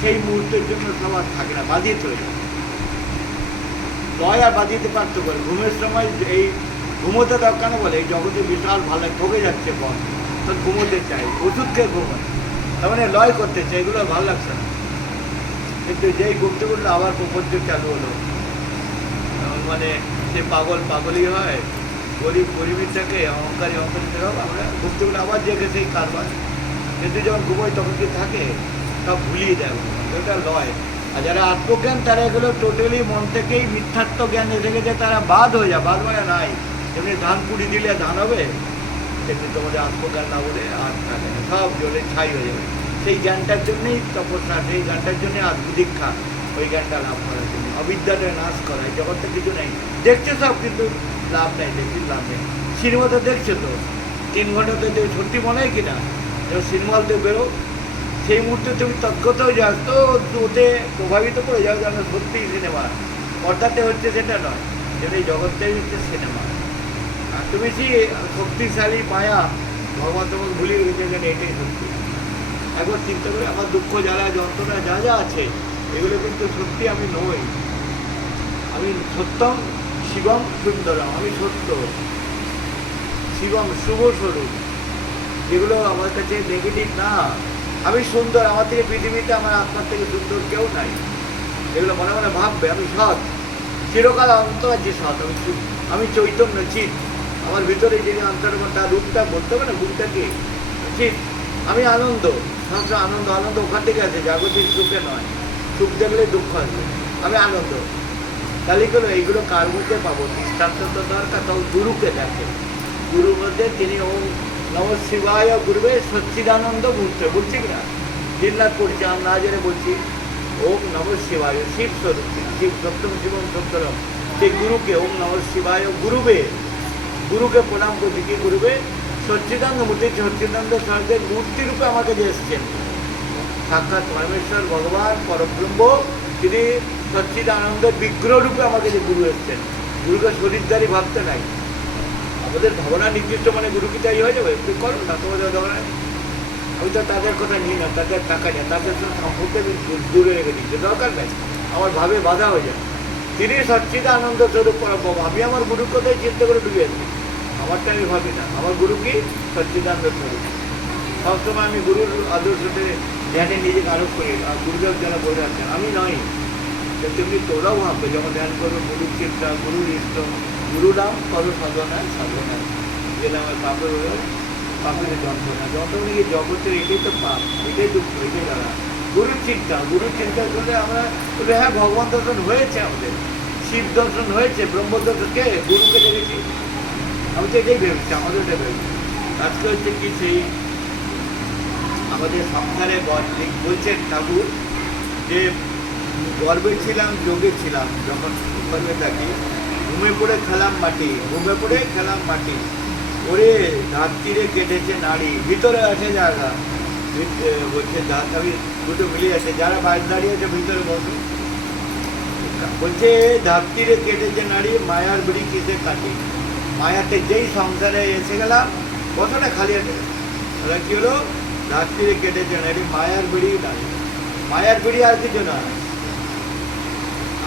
সেই মুহূর্তের জন্য সব আর থাকে না, বাজিয়ে চলে যায়। লয় আর বাজিয়েতে পার্থক্য করে। ঘুমের সময় এই ঘুমোতে দাও কেন বলে? এই জগতে বিশাল ভালো ঠকে যাচ্ছে বল, তো ঘুমোতে চাই, ওষুধ খেয়ে ঘুমায়, তার মানে লয় করতে চাই, এগুলো ভালো লাগছে না। কিন্তু যেই ঘুমতে উঠলো আবার প্রপঞ্চ চালু হলো, মানে সে পাগলই হয়, গরিবের থাকে, অহংকারী হোক। আমরা ঘুমতে উঠলে আবার জেগে সেই কারবার, কিন্তু যখন ঘুমোই তখন কি থাকে? সব ভুলিয়ে দেয়, ওটা লয়। আর যারা আত্মজ্ঞান, তারা এগুলো টোটালি মন থেকেই মিথ্যাত্ব জ্ঞান এসে গেছে, তারা বাদ হয়ে যায়। বাদ মানে নাই, যেমনি ধান পুড়ি দিলে ধান হবে, তেমনি তোমাদের আত্মজ্ঞান না বলে আর থাকে না, সব জলে ছাই হয়ে যাবে। সেই জ্ঞানটার জন্যই তপস্যা, সেই জ্ঞানটার জন্যই দীক্ষা, ওই জ্ঞানটা লাভ করার জন্য। অবিদ্যাটা নাশ করায়, জগৎটা কিছু নেই, দেখছো সব, কিন্তু লাভ নেই, দেখছি লাভ নেই। সিনেমা তো দেখছো তো, 3 ঘন্টাতে সত্যি মনে হয় কিনা? যখন সিনেমা হলতে বেরো, সেই মুহূর্তে তুমি তৎগত হয়ে যাও, তো ওতে প্রভাবিত করে যাও যেন সত্যিই সিনেমা পর্দাতে হচ্ছে সেটা নয়, যেটা এই জগৎটাই হচ্ছে সিনেমা। আর তুমি কি শক্তিশালী মায়া, ভগবান তোমাকে ভুলিয়ে গেছে, যেন এটাই সত্যি। একবার চিন্তা করে, আমার দুঃখ জ্বালা যন্ত্রণা যা যা আছে, এগুলো কিন্তু সত্যি আমি নই। আমি সত্যম শিবম সুন্দরম, আমি সত্য শিবম শুভ স্বরূপ। যেগুলো আমার কাছে নেগেটিভ না, আমি সুন্দর, আমার থেকে পৃথিবীতে আমার আত্মার থেকে সুন্দর কেউ নাই। এগুলো মনে মনে ভাববে, আমি সৎ, চিরকাল অন্তর আছে সৎ, আমি চৈতন্য চিৎ, আমার ভিতরে যিনি অন্তর, তার রূপটা বলতে হবে না, রূপটা কি চিৎ। আমি আনন্দ, সবসময় আনন্দ। আনন্দ ওখান থেকে আছে, জাগতিক সুখে নয়। সুখ দেখলে দুঃখ আসবে, আমি আনন্দ। তাহলে কোনো এইগুলো কার মধ্যে পাবো? দৃষ্টান্ত তো দরকার, তাও গুরুকে দেখে। গুরুর মধ্যে তিনি ওম নম শিবায় গুরুবে সচ্চিদানন্দ মূর্তি, বলছি কিনা? দিনরাত পড়ছি, আমি না জেনে বলছি ওম নম শিবায়, শিব স্বরূপ, শিব সপ্তম শিবম সপ্তরম। সেই গুরুকে ওম নম শিবায় গুরুবে, গুরুকে প্রণাম করছি। কি গুরুবে? সচ্চিদানন্দ মূর্তি, সচ্চিদানন্দ স্বর্গের মূর্তি রূপে আমার কাছে এসছেন। সাক্ষাৎ পরমেশ্বর ভগবান পরব্রহ্ম, তিনি সচ্চিদানন্দের বিগ্রহ রূপে আমার কাছে গুরু এসছেন। গুরুকে শরীরদারি ভাবতে নাই। আমাদের ভাবনা নির্দিষ্ট, মানে গুরু কি তাই হয়ে যাবে? তুই করো না, তোমাদের ভাবনায়। আমি তো তাদের কথা নিই না, তাদের টাকা নেই, তাদের সঙ্গে সম্পর্কে দূরে রেখে দিচ্ছে, দরকার নেই। আমার ভাবে বাধা হয়ে যায়। তিনি সচ্চিদানন্দ স্বরূপ পরব্রহ্ম, আমি আমার গুরুর কথাই চিন্তা করে ডুবে আছি। আমারটা আমি ভাবি না, আমার গুরু কি? সচ্চিদানন্দ স্বরূপ। সবসময় আমি গুরুর আদর্শতে ধ্যানে নিজেকে আরোপ করি। আর গুরুদেব যারা বলে আছেন, আমি নই। তেমনি তোরাও ভাববে, যেমন ধ্যান করবে গুরুর চিন্তা, গুরুর ইষ্ট, গুরু নাম করো সাধনায় সাধনায়, যে নামে পাপের হয়ে পাপের যন্ত্রণা কি জগতের, এটাই তো পাপ, এটাই দুঃখ, এটাই দাঁড়া। গুরুর চিন্তা করলে আমরা বলে হ্যাঁ ভগবান দর্শন হয়েছে, আমাদের শিব দর্শন হয়েছে, ব্রহ্ম দর্শনকে গুরুকে দেখেছি। আমি তো এটাই ভেবেছি, আমাদের এটা ভেবেছি। আজকে হচ্ছে কি, সেই আমাদের সংসারে বলছেন ঠাকুর যে গর্বে ছিলাম, যোগে ছিলাম, যখন গর্বে থাকি, ঘুমে পড়ে খেলাম মাটি, ঘুমে পড়ে খেলাম মাটি। ওরে ধাত্রীরে কেটেছে নারী, ভিতরে আছে জায়গা, বলছে আমি দুটো মিলিয়ে আছে, যারা বাইরে দাঁড়িয়ে আছে ভিতরে বসে, বলছে ধাত্রীরে কেটেছে নারী মায়ার বিড়ি কিসে কাটি। মায়াতে যেই সংসারে এসে গেলাম, কতটা খালি আছে, ওরা কি হলো, ধাত্রীরে কেটেছে নারী মায়ার বিড়ি নারী। মায়ার বিড়ি আর কিছু না,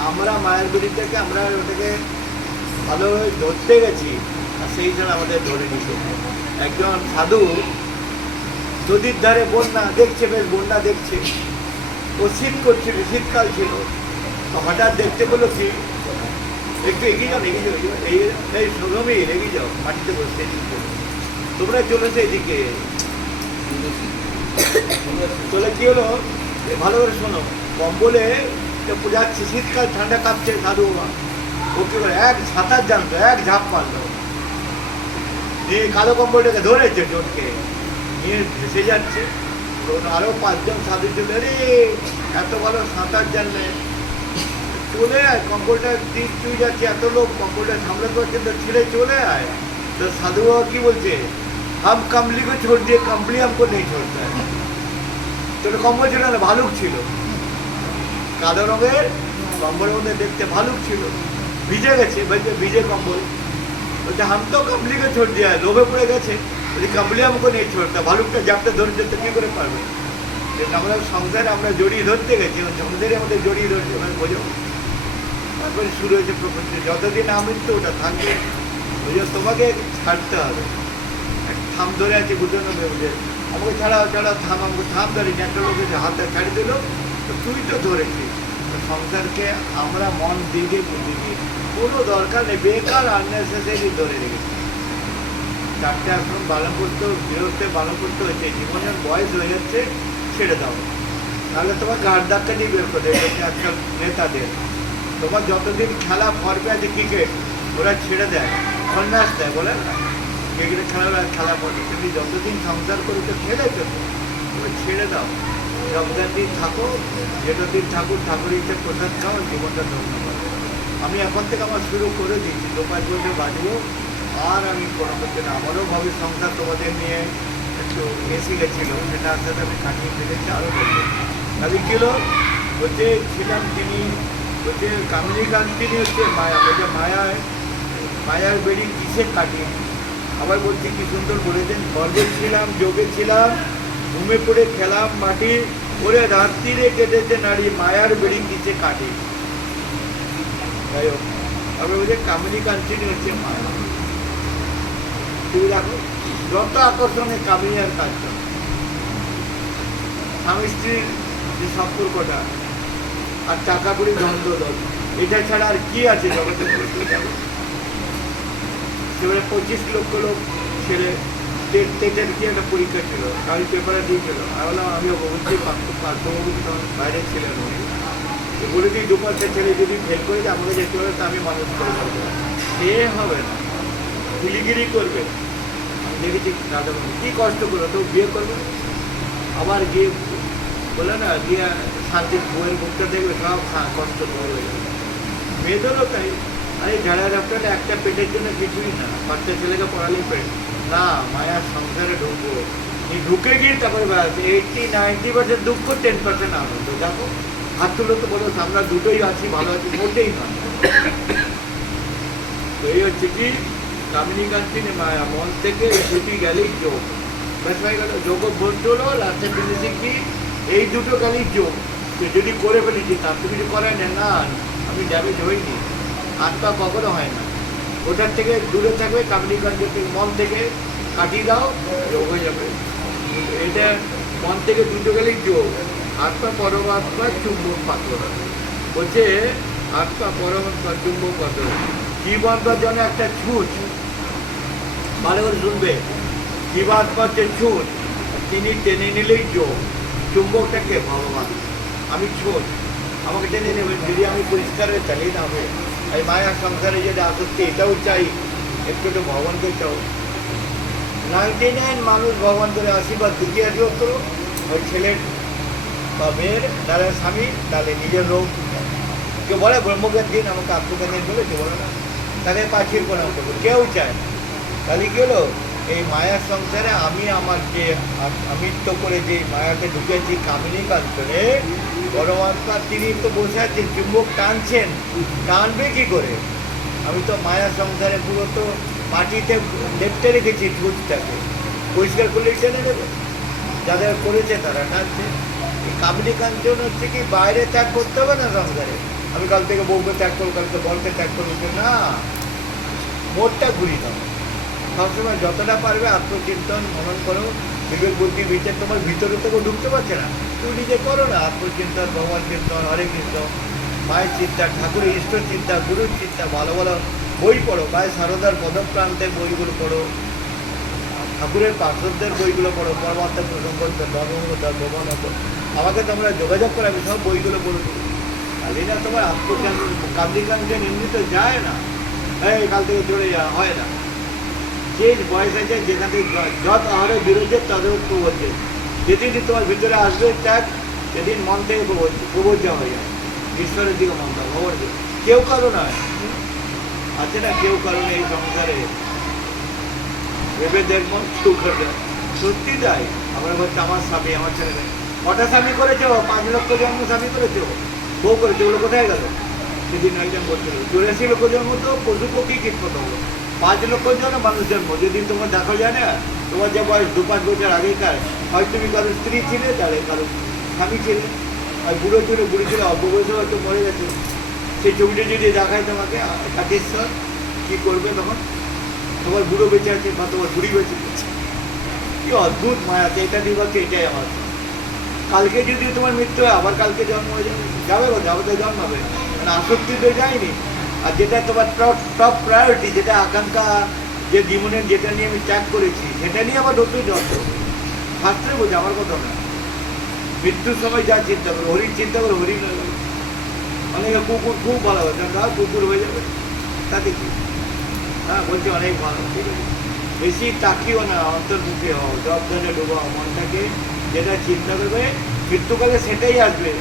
আমরা মায়ের বিড়ি থেকে আমরা ওটাকে ভালোভাবে ধরতে গেছি, আর সেই জন্য আমাদের ধরে নিতে। একজন সাধু নদীর ধারে বন্যা দেখছে, বেশ বন্যা দেখছে, ও শীত করছিল, শীতকাল ছিল, তো হঠাৎ দেখতে পেলো কি, একটু এগিয়ে যাও, এগিয়ে যাও, এই সৌরমীর এগিয়ে যাও, মাটিতে বসতে, তোমরা চলেছো এদিকে, চলে কি হলো, ভালো করে শোনো, কম্বলে যাচ্ছে, শীতকাল, ঠান্ডা কাঁপছে, সাধু বাবা ও কি করে এক সাঁতার জানতো, এক ঝাঁপ মারলো, নিয়ে কালো কম্বলটাকে ধরেছে জোটকে, নিয়ে ভেসে যাচ্ছে। আরো 5 জন সাধু চলে, রে এত ভালো সাঁতার জানলে, চলে আয়, কম্বলটা দিক চুই যাচ্ছে, এত লোক কম্বলটা সামলাতে পারছে, তো ছেড়ে চলে আয়। তো সাধু বাবা কি বলছে, হাম কামলি কো ছোড় দিয়ে কামলি হামকো নেই ছোড়তে হয়। তো কম্বল ছিল না, ভালুক ছিল, কালো রঙের কম্বলের মধ্যে দেখতে ভালুক ছিল, ভিজে গেছে, বলছে ভিজে কম্বল, বলছে হাম তো কামলিকে ছোট দিয়ে লোভে পড়ে গেছে, বলছি কামলি আমাকে নেই ছোটটা, ভালুকটা জাপটা ধরতে তো কী করে পারবে। আমরা সংসারে আমরা জড়িয়ে ধরতে গেছি, সংসারে আমাদের জড়িয়ে ধরছে, বোঝো। তারপরে শুরু হয়েছে প্রপঞ্চ, যতদিন আমৃত্যু ওটা থাকবে, বুঝো, তোমাকে ছাড়তে হবে। থাম ধরে আছে, বুঝে নেবে, বুঝে আমাকে ছাড়াও ছাড়াও, থাম, আমাকে থাম ধরে, একটা লোক হাতটা ছাড়ি দিল, তো তুই তো ধরেছিস। সংসারকে আমরা মন দিয়ে বুদ্ধি দিই, কোনো দরকার নেই, বেকার আননেসেসারি ধরে রেখেছি। 4টে আশ্রম পালন করতে, গৃহস্থে পালন করতে হয়েছে, জীবনের বয়স হয়ে যাচ্ছে, ছেড়ে দাও, তাহলে তোমার ঘাট ধাক্কা নিয়ে বের করে দেবে। আজকাল নেতাদের তোমার যতদিন খেলা ফরবে আছে ক্রিকেট, ওরা ছেড়ে দেয়, সন্ন্যাস দেয়, বলে না ক্রিকেটে খেলা পড়ে, তুমি যতদিন সংসার করে তো খেলেছো, তুমি ছেড়ে দাও, রমজান দিন থাকো, যেটা দিন ঠাকুর ঠাকুরের ইচ্ছে প্রসাদ খাও, জীবনটা ধন্য করো। আমি এখন থেকে আমার শুরু করে দিচ্ছি, 2-5 বছর বাজবো, আর আমি কোনো করতে না। আমারও ভাবি সংসার তোমাদের নিয়ে একটু এসে গেছিলো, সেটা আস্তে আস্তে আমি কাটিয়ে ফেলেছি, আরও বলবো। তাহলে কী হলো, বলছে ছিলাম তিনি, বলছে কামিনী কান্তিনী হচ্ছে মায়া, বলছে মায়ার বেড়ি কিসে কাটি। আবার বলছি কি সুন্দর বলেছেন, গর্বে ছিলাম, যোগে ছিলাম, ঘুমে পড়ে খেলাম মাটি, ওরে রাত্রিরে কেটেছে নারী মায়ার বেড়ি কিসে কাটি। যাই হোক, আবার বলছে কামিনী কাঞ্চিনী হচ্ছে মায়া। তুমি দেখো যত আকর্ষণে কামিনী আর কাঞ্চন, স্বামী স্ত্রীর যে সম্পর্কটা, আর টাকা কড়ি দ্বন্দ্ব, এটা ছাড়া আর কি আছে জগতের মধ্যে। সেবারে 25 লক্ষ লোক ছেলে, টেটের কি একটা পরীক্ষা ছিল, আমি পেপারে দিয়েছিল, আমি বললাম আমি বলছি পার্থবাবু বাইরে ছিলেন উনি, বলে দিই 2-5টা ছেলে যদি ফেল করে যে আমাকে যেতে হবে, তা আমি মানুষ করে দেবো, সে হবে না, গুলিগিরি করবে। আমি দেখেছি দাদা কী কষ্ট করবে, তো বিয়ে করবে, আবার গিয়ে বলে না গিয়ে শান্তির বইয়ের মুখটা দেখবে, সব কষ্ট করে মেয়েদেরও তাই। আরে ঝাড়া রাফটাটা একটা পেটের জন্য কিছুই না, বাচ্চা ছেলেকে পড়ালেই পেট না, মায়ার সংসারে ঢুকবো, ঢুকে গিয়ে তারপরে বেড়াচ্ছে, 80-90% দুঃখ, 10% আনন্দ। দেখো হাত তুলো তো বলো, আমরা দুটোই আছি, ভালো আছি, মোটেই নয়। তো এই হচ্ছে কি কামিনী কাঞ্চিনী মায়া, মন থেকে ছুটি গেলেই যোগ, ব্যাস হয়ে গেল, যোগ ভর্তি হলো, লাস্টে ফিনিশিং কি, এই দুটো গেলেই যোগ। যদি করে ফেলেছি, তার তো কিছু করাই না, আমি ড্যামেজ হইনি, আত্মা কখনো হয় না, ওটার থেকে দূরে থাকবে, কামিনী কাঞ্চন থেকে মন থেকে কাটিয়ে দাও, যোগ হয়ে যাবে। এটা মন থেকে দুটো গেলেই যোগ, আত্মা পরমাত্মা চুম্বক পাত্র, বলছে আত্মা পরমাত্মা চুম্বক পাত্র, জীবাত্মার জন্য একটা ছুঁচ, ভালো করে শুনবে, জীবাত্মার যে ছুঁচ, তিনি টেনে নিলেই যোগ, চুম্বকটাকে ভগবান, আমি ছুঁচ, আমাকে টেনে নেবেন, যদি আমি পরিষ্কার হয়ে চালিয়ে না হবে। এই মায়ার সংসারে যদি আসক্তি, এটাও চাই, একটু ভগবানকে চাও। 99 মানুষ ভগবান করে আশীর্বাদ দিতে আশীর্বাদ করো, ওই ছেলের বা মেয়ের, নাহলে স্বামী, নাহলে নিজের লোক। কেউ বলে ব্রহ্মজ্ঞান দিন, আমাকে আত্মজ্ঞান দিন বলে, কেউ বলে না, তাকে পাখির প্রণাম করবো, কেউ চায়। তাহলে কি হলো, এই মায়ার সংসারে আমি আমার যে আমিত্ব করে যে মায়াতে ঢুকেছি কামিনী কাঞ্চনে, পরমাত্মা তিনি তো বসে আছেন, চুম্বক টানছেন, টানবে কি করে? আমি তো মায়ার সংসারে পুরো তো মাটিতে লেপটে রেখেছি দুধটাকে, পরিষ্কার করলে টেনে নেবে, যাদের করেছে তারা টানছে। এই কামিনী কাঞ্চন হচ্ছে কি বাইরে ত্যাগ করতে হবে না সংসারে, আমি কাল থেকে বউকে ত্যাগ করবো, কালকে বলকে ত্যাগ করবো না, মোটটা ঘুরিয়ে দাও। সবসময় যতটা পারবে আত্মচিন্তন মনন করো, বিবেক বুদ্ধি বিচার তোমার ভিতরে থেকে ঢুকতে পারছে না, তুমি নিজে করো না আত্মচিন্তন, ভগবান চিন্তন, হরে কৃষ্ণ, মায়ের চিন্তা, ঠাকুরের ঈশ্বর চিন্তা, গুরুর চিন্তা, ভালো ভালো বই পড়ো, গায়ে সারদার পদপ্রান্তের বইগুলো পড়ো, ঠাকুরের পার্শ্বদের বইগুলো পড়ো, পরমাত্মা প্রসঙ্গ, ধর্মতা, ভগবানত, আমাকে তোমরা যোগাযোগ করে আমি সব বইগুলো পড়ে দেবো। খালি না তোমার কামলিকাঞ্চন এমনি তো যায় না, এই কাল থেকে চলে যাওয়া হয় না। যে বয়স আছে যেখান থেকে যত আহারে বিরোধে তাদের প্রবজ্জে, যেদিন তোমার ভিতরে আসবে ত্যাগ, সেদিন মন থেকে প্রবজ্জা হয়ে যায়, ঈশ্বরের দিকে মন দাও, খবর দিও। কেউ কারো নয়, আছে না কেউ কারো এই সংসারে, ভেবে দেখবো কেউ করবে, সত্যি তাই। আমরা বলছি আমার স্বামী, আমার ছেলে নেই, কটা স্বামী করেছে ও? 5 লক্ষ জন্ম স্বামী করেছে ও, বউ করেছে, ওগুলো কোথায় গেল? সেদিন একজন বলছিল 84 লক্ষ জন্ম তো পশু পক্ষী কীট পতঙ্গ, 5 লক্ষ জন মানুষ জন্ম। যেদিন তোমার দেখা যায় না, তোমার যে বয়স 2-5 বছর আগেকার, হয়তো তুমি কারোর স্ত্রী ছিলে, তাহলে কারোর স্বামী ছিলে, আর বুড়ো ছিল, বুড়ি ছিল, অল্প বয়সে হয়তো মরে গেছে। সেই ছবিটা যদি দেখায় তোমাকে কাকেশ্বর, কী করবে তখন? তোমার বুড়ো বেঁচে আছে বা তোমার বুড়ি বেঁচে আছে, কি অদ্ভুত মায়াতে, এটা দিয়ে বলছে এটাই আমার। কালকে যদি তোমার মৃত্যু হয়, আবার কালকে জন্ম হয়ে যাবে, যাবে গো, যাবে তো জন্মাবে, মানে আসক্তি তো যায়নি। আর যেটা তোমার টপ প্রায়োরিটি, যেটা আকাঙ্ক্ষা, যে জীবনের যেটা নিয়ে আমি ত্যাগ করেছি, সেটা নিয়ে আমার নতুন যত শাস্ত্রে বোঝে, আমার কথা না। মৃত্যুর সময় যা চিন্তা করো, হরিণ চিন্তা করো, হরিণ হয়ে যাবে। অনেকে কুকুর খুব ভালো হবে, কারণ কুকুর হয়ে যাবে, তাতে কি? হ্যাঁ বলছি অনেক ভালো, ঠিক আছে। বেশি তাকিও না, অন্তর্মুখী হও, জব ধরে ডুবাও মনটাকে, যেটা চিন্তা করবে মৃত্যুকালে সেটাই আসবে।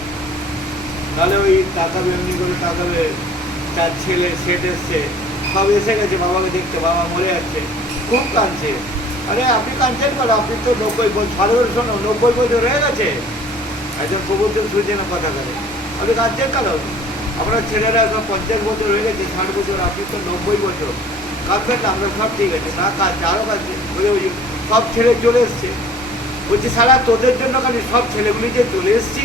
তাহলে ওই তাকাবে, এমনি করে তাকাবে, তার ছেলে সেট এসছে, সব এসে গেছে বাবাকে দেখতে, বাবা মরে যাচ্ছে, খুব কাঁদছে। আরে আপনি কাঁদছেন বলো, আপনি তো 90 বছর, 90 বছর হয়ে গেছে, একজন প্রবচন শুনছে না কথা করে, আপনি কাঁদছেন কেন? আপনার ছেলেরা সব 50 বছর হয়ে গেছে, 60 বছর, আপনি তো 90 বছর, কাঁদবেন না, আমরা সব ঠিক আছে। না কাঁদছে, আরও কাঁদছে, ওই সব ছেলে চলে এসছে। বলছি সারা তোদের জন্য খালি সব ছেলেগুলি যে চলে এসছি,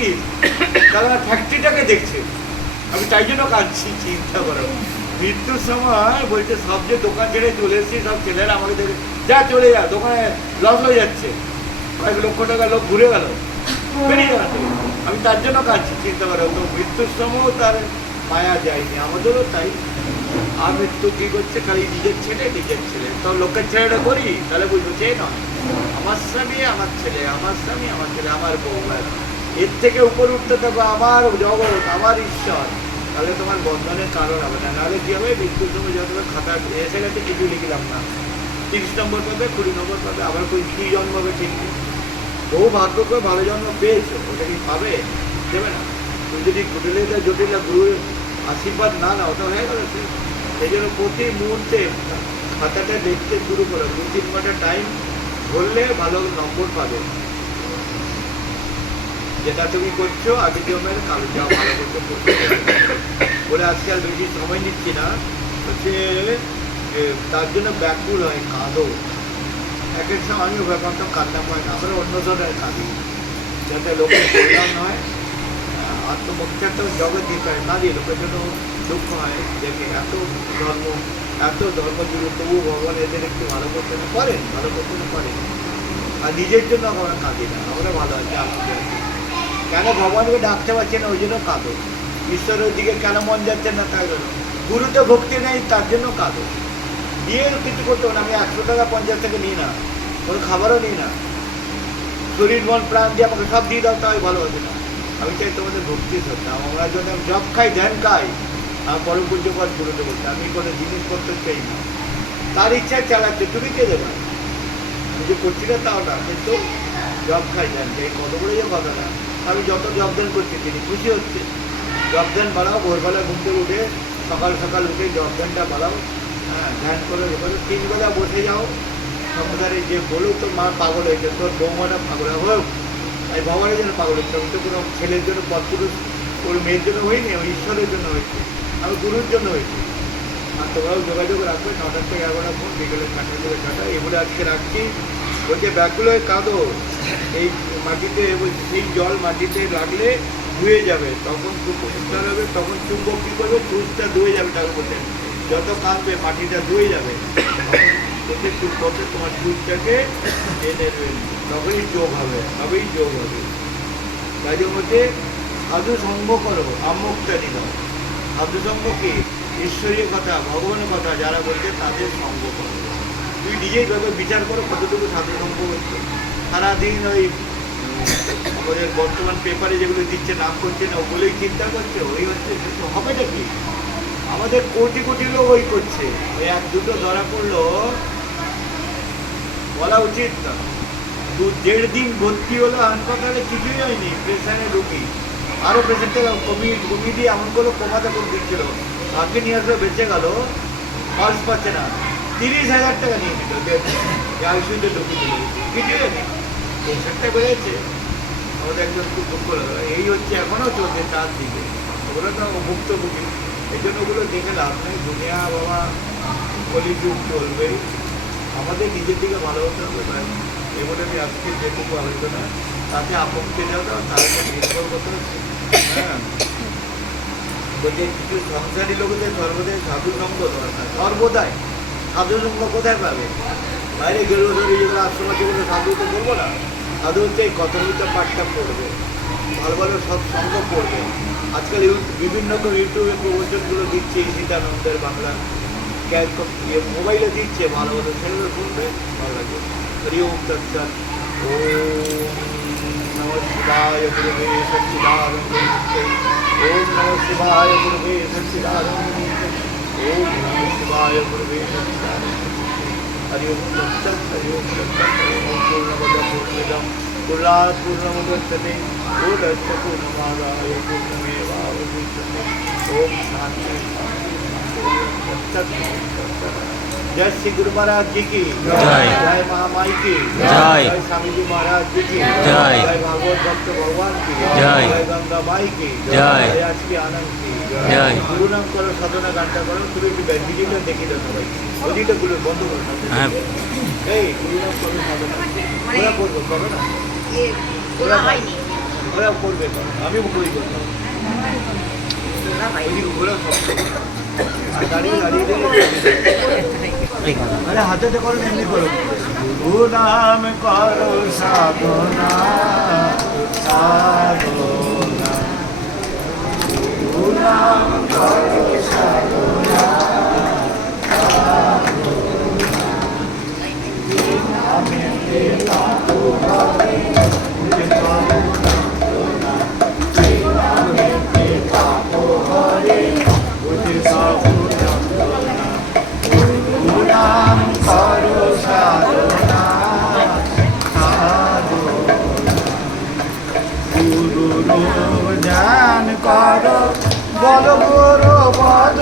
তারা ফ্যাক্টরিটাকে দেখছে, আমি তাই জন্য কাঁদছি। চিন্তা করো, মৃত্যুর সময় বলছে সব যে দোকান ছেড়ে চলে এসছি, সব ছেলেরা আমাকে দেখে, যা চলে যা, দোকানে লস হয়ে যাচ্ছে, 1 লক্ষ টাকা লোক ঘুরে গেল, বেরিয়ে গেল। আমি তার জন্য কাঁদছি। চিন্তা করো, তো মৃত্যুর সময়ও তার মায়া যায়নি, আমাদেরও তাই। আর মৃত্যু কী করছে, খালি নিজের ছেলে, তো লোকের ছেলেটা করি, তাহলে বুঝবো যে নয়, আমার স্বামী আমার ছেলে, আমার স্বামী আমার ছেলে, আমার বউ, এর থেকে উপরে উঠতে থাকো, আমার জগৎ, আমার ঈশ্বর, তাহলে তোমার বন্ধনের কারণ হবে না। নাহলে কী হবে, মৃত্যুর সময় যত খাতা এসে গেছে, কিছু লিখলাম না, 30 নম্বর পাবে, 20 নম্বর পাবে, আবার কী জন্ম হবে ঠিক নেই। বহু ভাগ্য করে ভালো জন্ম পেয়েছো, ওটা কি পাবে? দেবে না। তুমি যদি জটিলা গুরুর আশীর্বাদ না নাও, ওটা হয়ে গেল। সেই জন্য প্রতি মুহূর্তে খাতাটা দেখতে শুরু করো, 2-3 ঘন্টা টাইম ধরলে ভালো নম্বর পাবে। যেটা তুমি করছো আগে জমের, কাল যা ভালো করতে বলে আজকে আর বেশি সময় নিচ্ছি না। হচ্ছে তার জন্য ব্যাকুল হয়, কাঁদো। এক এক সময় আমিও ব্যাপারটা কাঁদতে পারি না, আমরা অন্য ধরনের কাঁদি, যাতে লোকের কল্যাণ হয়, আত্মমুক্তি একটা জগৎ দিতে হয়, না দিয়ে লোকের জন্য দুঃখ হয়। দেখে এত ধর্ম জুড়ে, তবু ভগবান এদের একটু ভালো করতে না পারেন, ভালো করতে না পারেন। আর নিজের জন্য আমরা কাঁদি না, আমরা ভালো আছি, আপনি কেন ভগবানকে ডাকতে পারছে না, ওই জন্য কাঁদো। ঈশ্বরের দিকে কেন মন যাচ্ছে না, তাই জন্য। গুরুতে ভক্তি নেই, তার জন্য কাঁদো। দিয়ে কিছু করতে হবে না, আমি 100 টাকা 50 থেকে নিই না, কোনো খাবারও নিই না, শরীর মন প্রাণ দিয়ে আমাকে সব দিয়ে দাও, তাই ভালো হবে না। আমি চাই তোমাদের ভক্তি করতে, আমরা জন্য জব খাই, ধ্যান খাই, আমার পরম পূজ্যপাঠ গুরুতে বলতে, আমি কোনো জিনিসপত্র চাই না, তার ইচ্ছায় চালাচ্ছে, তুমি কে দেবে? আমি যে করছি না তাও না, কিন্তু জব খাই, ধ্যান চাই, কত বলে যে কথা না। আমি যত জব ধ্যান করছি, তিনি খুশি হচ্ছে। জব ধ্যান বাড়াও, ভোরবেলা ঘুম থেকে উঠে সকাল উঠে জব ধ্যানটা বাড়াও, হ্যাঁ ধ্যান করে 3 বেলা বসে যাও, সংসারে যে বলো তোর মা পাগল হয়েছে, তোর বৌমাটা পাগল হোক, এই ভগবানের জন্য পাগল হচ্ছে, আমি তো কোনো ছেলের জন্য পথপুরুষ ওর মেয়ের জন্য হয়নি, ওই ঈশ্বরের জন্য হয়েছে, আমি গুরুর জন্য হয়েছি। আর তোমরাও যোগাযোগ রাখবে, 9টা থেকে 11টা ফোন, বিকেলে 4টা থেকে 6টা, এই বলে আজকে রাখছি। বলছে ব্যাকুল হয়ে কাঁদো, এই মাটিতে সেই জল মাটিতে লাগলে ধুয়ে যাবে, তখন খুব পরিষ্কার হবে, তখন চুম্বক কী করবে, চুলটা ধুয়ে যাবে, টাকা বলতে যত কাঁদবে মাটিটা ধুয়ে যাবে, তখন চুপ করতে তোমার চুলটাকে টেনে নেবে, তবেই যোগ হবে, তবেই যোগ হবে। তাই মধ্যে সাধু সঙ্গ করো, আমুক্তানি দাও। সাধু সঙ্গ কি? ঈশ্বরীয় কথা, ভগবানের কথা যারা বলছে তাদের সঙ্গ করো। তুই নিজেই ভাবে বিচার করো কতটুকু সাধু সঙ্গ করছে। সারাদিন ওই আমাদের বর্তমান পেপারে যেগুলো দিচ্ছে নাম করছে না, ওগুলোই চিন্তা করছে, ওই হচ্ছে, কিন্তু হবেটা কি? আমাদের কোটি কোটি লোক ওই করছে, ওই 1-2 ধরা পড়লো বলা উচিত না। 1.5 দিন ভর্তি হলো হাসপাতালে, কিছুই হয়নি, প্রেশারে রুগী, আরও পেশেন্টটা কমিয়ে দিয়ে এমন করে কমাতে করে দিচ্ছিল, তাকে নিয়ে আসলে বেঁচে গেল, পালস পাচ্ছে না, 30,000 টাকা নিয়ে নিল, আইসিউতে ঢুকে দিল, কিছুই হয়নি, পেশেন্টটা বেড়েছে। আমাদের একজন খুব দুঃখ লাগলো, এই হচ্ছে এখনও চলছে 4 দিকে, ওগুলো তো ভুক্তভোগী, এই জন্য ওগুলো দেখে লাভ নেই। দুনিয়া বাবা কলিযুগ চলবেই, আমাদের নিজের দিকে ভালো হতে হবে। ভাই এগুলো আমি আজকে যেটুকু আলোচনা, তাতে আপত্তি দেওয়া দাও, তাদেরকে নির্ভর করতে হচ্ছে। হ্যাঁ, বলছে কিছু সংসারী লোকদের সর্বদাই সাধু সঙ্গ দরকার, সর্বদাই। সাধু সঙ্গ কোথায় পাবে? বাইরে গেরুধরি যেগুলো আশ্রম যেগুলো সাধু তো বলবো না, সাধু হচ্ছে এই কথাগুলো পাঠটা পড়বে, ভালো ভালো সব সঙ্গ পড়বে। আজকাল বিভিন্ন রকম ইউটিউবে প্রবচনগুলো দিচ্ছে, সীতানন্দের বাংলা মোবাইলে দিচ্ছে, ভালো ভালো সেগুলো শুনবে, ভালো লাগবে। হরি ওম তৎসৎ। ওম নমঃ শিবায় গুরুবে সচ্চিদানন্দমূর্তয়ে। ওম নমঃ শিবায় গুরুবে সচ্চিদানন্দমূর্তয়ে। ওম নমঃ শিবায় গুরুবে সচ্চিদানন্দমূর্তয়ে। হরি ওম তৎসৎ। হরি ওম তৎসৎ। ওম পূর্ণমদ পূর্ণমিদং पूर्णात् पूर्णमुदच्यते पूर्णस्य पूर्णमादाय पूर्णमेवावशिष्यते। ओम शांति शांति। जय श्री गुरु महाराज जी की जय, जय महामाई की जय, जय स्वामी जी महाराज जी की जय, जय भागवत भक्त भगवान की जय, जय गंगा माई की जय, जय आज की आनंद की जय। गुरु नाम करो, साधना घंटा करो, তুমি ভিডিওটা দেখে দাও সবাই, ভিডিওটা গুলো বন্ধ করো। এই গুরু নাম করো, সাধনা ওরা করবো, করো না, ওরা হয়নি, ওরা করবে, আমি করি করবো, ওরা সব দাঁড়িয়ে দাঁড়িয়ে হাতে করো, এমনি করো। গুরু নাম করো সাধনা, সাধনা গুরু নাম করো সাধনা, ধ্যান করো, বল গুরু পদ